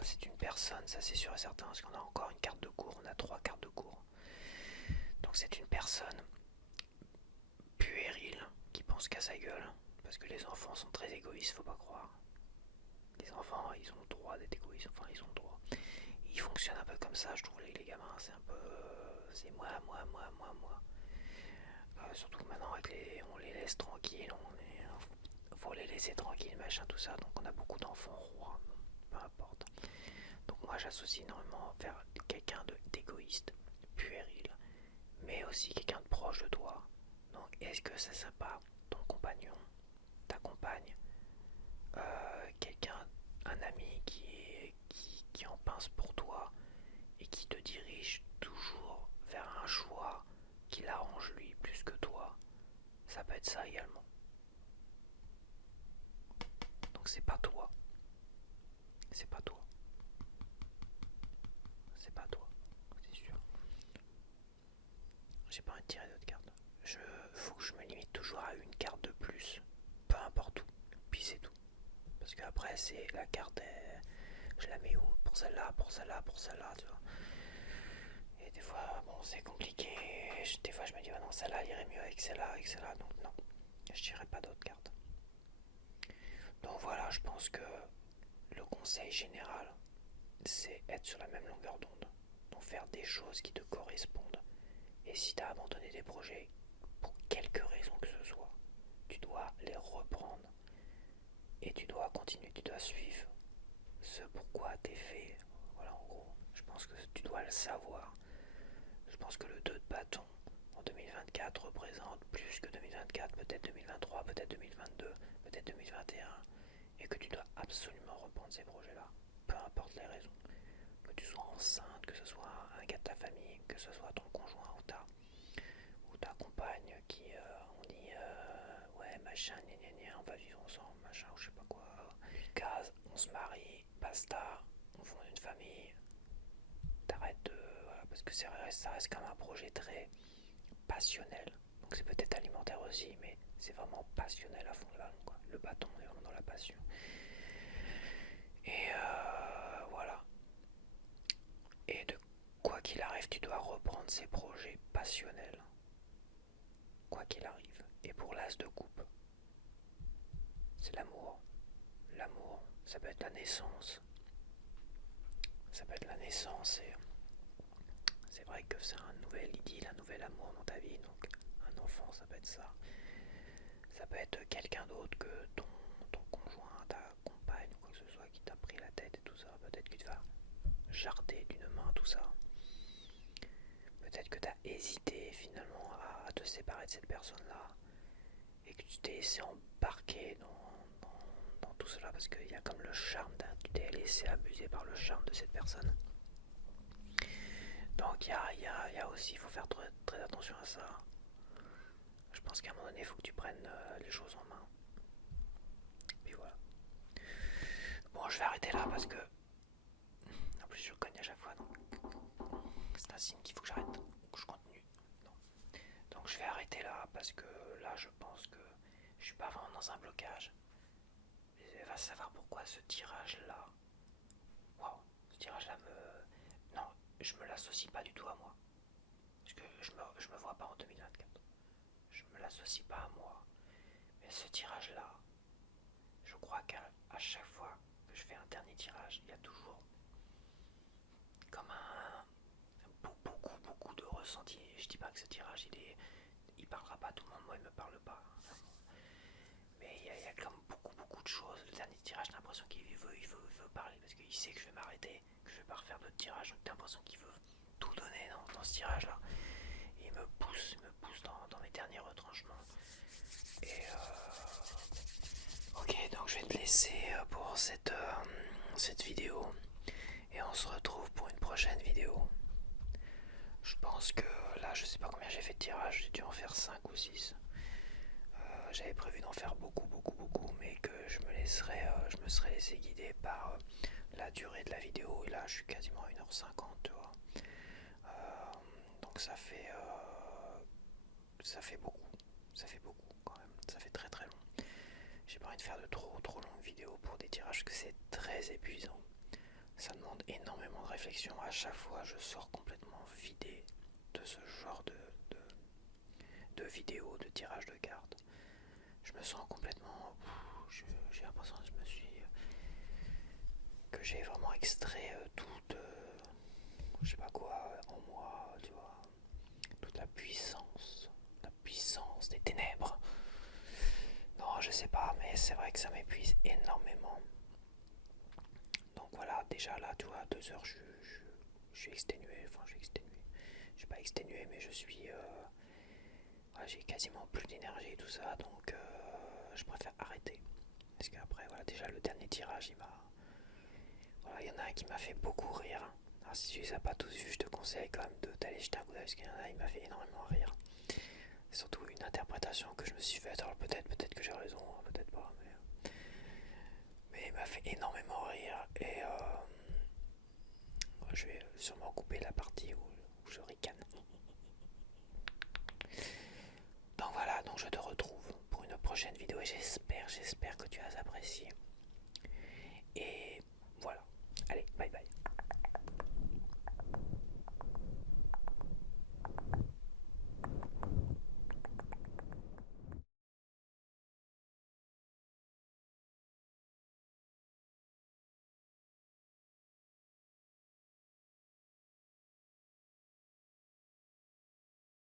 C'est une personne, ça c'est sûr et certain, parce qu'on a encore une carte de cours, on a 3 cartes de cours. Donc c'est une personne puérile qui pense qu'à sa gueule, parce que les enfants sont très égoïstes, faut pas croire. Les enfants, ils ont le droit d'être égoïstes, enfin ils ont le droit. Ils fonctionnent un peu comme ça, je trouve, les gamins, c'est un peu... c'est moi. Surtout que maintenant, on les laisse tranquilles, faut les laisser tranquilles, machin, tout ça. Donc on a beaucoup d'enfants rois, peu importe. Donc moi, j'associe énormément vers quelqu'un d'égoïste, puéril, mais aussi quelqu'un de proche de toi. Donc est-ce que c'est sympa, ton compagnon, ta compagne, quelqu'un, un ami qui en pince pour toi et qui te dirige toujours vers un choix qui l'arrange lui plus que toi? Ça peut être ça également. Donc c'est pas toi. C'est pas toi. C'est pas toi. C'est sûr. J'ai pas envie de tirer d'autres cartes. Faut que je me limite toujours à une carte de plus. Peu importe où. Puis c'est tout. Parce qu'après c'est la carte. Je la mets où? Pour celle-là, tu vois. Et des fois, bon, c'est compliqué. Des fois je me dis, non, celle-là irait mieux avec celle-là. Donc non. Je tirerai pas d'autres cartes. Donc voilà, je pense que le conseil général, c'est être sur la même longueur d'onde. Donc faire des choses qui te correspondent. Et si tu as abandonné des projets, pour quelque raison que ce soit, tu dois les reprendre. Et tu dois continuer, tu dois suivre ce pourquoi t'es fait. Voilà, en gros, je pense que tu dois le savoir. Je pense que le 2 de bâton en 2024 représente plus que 2024, peut-être 2023, peut-être 2022, peut-être 2021. Et que tu dois absolument reprendre ces projets-là, peu importe les raisons. Que tu sois enceinte, que ce soit un gars de ta famille, que ce soit ton conjoint ou ta compagne qui on dit ouais machin, on va vivre ensemble, machin, ou je sais pas quoi. Puis case, on se marie, basta, on fonde une famille, j'arrête de... Voilà, parce que ça reste comme un projet très passionnel. Donc c'est peut-être alimentaire aussi, mais c'est vraiment passionnel à fond le ballon, quoi. Le bâton est vraiment dans la passion. Et voilà. Et de quoi qu'il arrive, tu dois reprendre ces projets passionnels. Quoi qu'il arrive. Et pour l'as de coupe, c'est l'amour. L'amour, ça peut être la naissance. Ça peut être la naissance et c'est vrai que c'est un nouvel idylle, un nouvel amour dans ta vie. Donc un enfant, ça peut être ça. Ça peut être quelqu'un d'autre que ton conjoint, ta compagne ou quoi que ce soit qui t'a pris la tête et tout ça. Peut-être qu'il te va jarter d'une main tout ça. Peut-être que tu as hésité finalement à te séparer de cette personne-là et que tu t'es laissé embarquer dans tout cela parce qu'il y a comme le charme, tu t'es laissé abuser par le charme de cette personne. Donc il y a aussi, il faut faire très attention à ça. Je pense qu'à un moment donné, il faut que tu prennes les choses en main. Puis voilà. Bon, je vais arrêter là parce que en plus je cogne à chaque fois, donc c'est un signe qu'il faut que j'arrête, que je continue. Non. Donc je vais arrêter là parce que là je pense que je suis pas vraiment dans un blocage. Et va savoir pourquoi ce tirage là. Waouh, ce tirage là me. Non, je me l'associe pas du tout à moi. Parce que je me vois pas en 2024. Je me l'associe pas à moi. Mais ce tirage là, je crois qu'à chaque fois que je fais un dernier tirage, il y a toujours comme beaucoup de ressenti. Je dis pas que ce tirage il parlera pas à tout le monde, moi il me parle pas. Mais il y a comme beaucoup de choses. Le dernier tirage, j'ai l'impression qu'il veut parler parce qu'il sait que je vais m'arrêter, que je vais pas refaire d'autres tirages. Donc j'ai l'impression qu'il veut tout donner dans ce tirage là. Et il me pousse dans mes derniers retranchements. Et ok, donc je vais te laisser pour cette vidéo. Et on se retrouve pour une prochaine vidéo. Je pense que là, je sais pas combien j'ai fait de tirage, j'ai dû en faire 5 ou 6. J'avais prévu d'en faire beaucoup, mais que je me serais laissé guider par la durée de la vidéo. Et là, je suis quasiment à 1h50, tu vois. Donc ça fait beaucoup quand même. Ça fait très long. J'ai pas envie de faire de trop longues vidéos pour des tirages, que c'est très épuisant. Ça demande énormément de réflexion. À chaque fois, je sors complètement vidé de ce genre de vidéos, de tirage de cartes. Je me sens complètement... J'ai l'impression que j'ai vraiment extrait toute... je sais pas quoi en moi, tu vois. Toute la puissance des ténèbres. Non, je sais pas, mais c'est vrai que ça m'épuise énormément. Donc voilà, déjà là, tu vois, à 2 heures, je suis exténué. Enfin, je suis pas exténué, mais je suis... ouais, j'ai quasiment plus d'énergie et tout ça, donc je préfère arrêter. Parce qu'après, voilà, déjà le dernier tirage, il m'a... Voilà, il y en a un qui m'a fait beaucoup rire. Alors si tu les as pas tous vus, je te conseille quand même d'aller jeter un coup d'œil, parce qu'il y en a un, il m'a fait énormément rire. C'est surtout une interprétation que je me suis faite, alors peut-être que j'ai raison, peut-être pas, mais il m'a fait énormément rire, et je vais sûrement couper la partie où je ricane.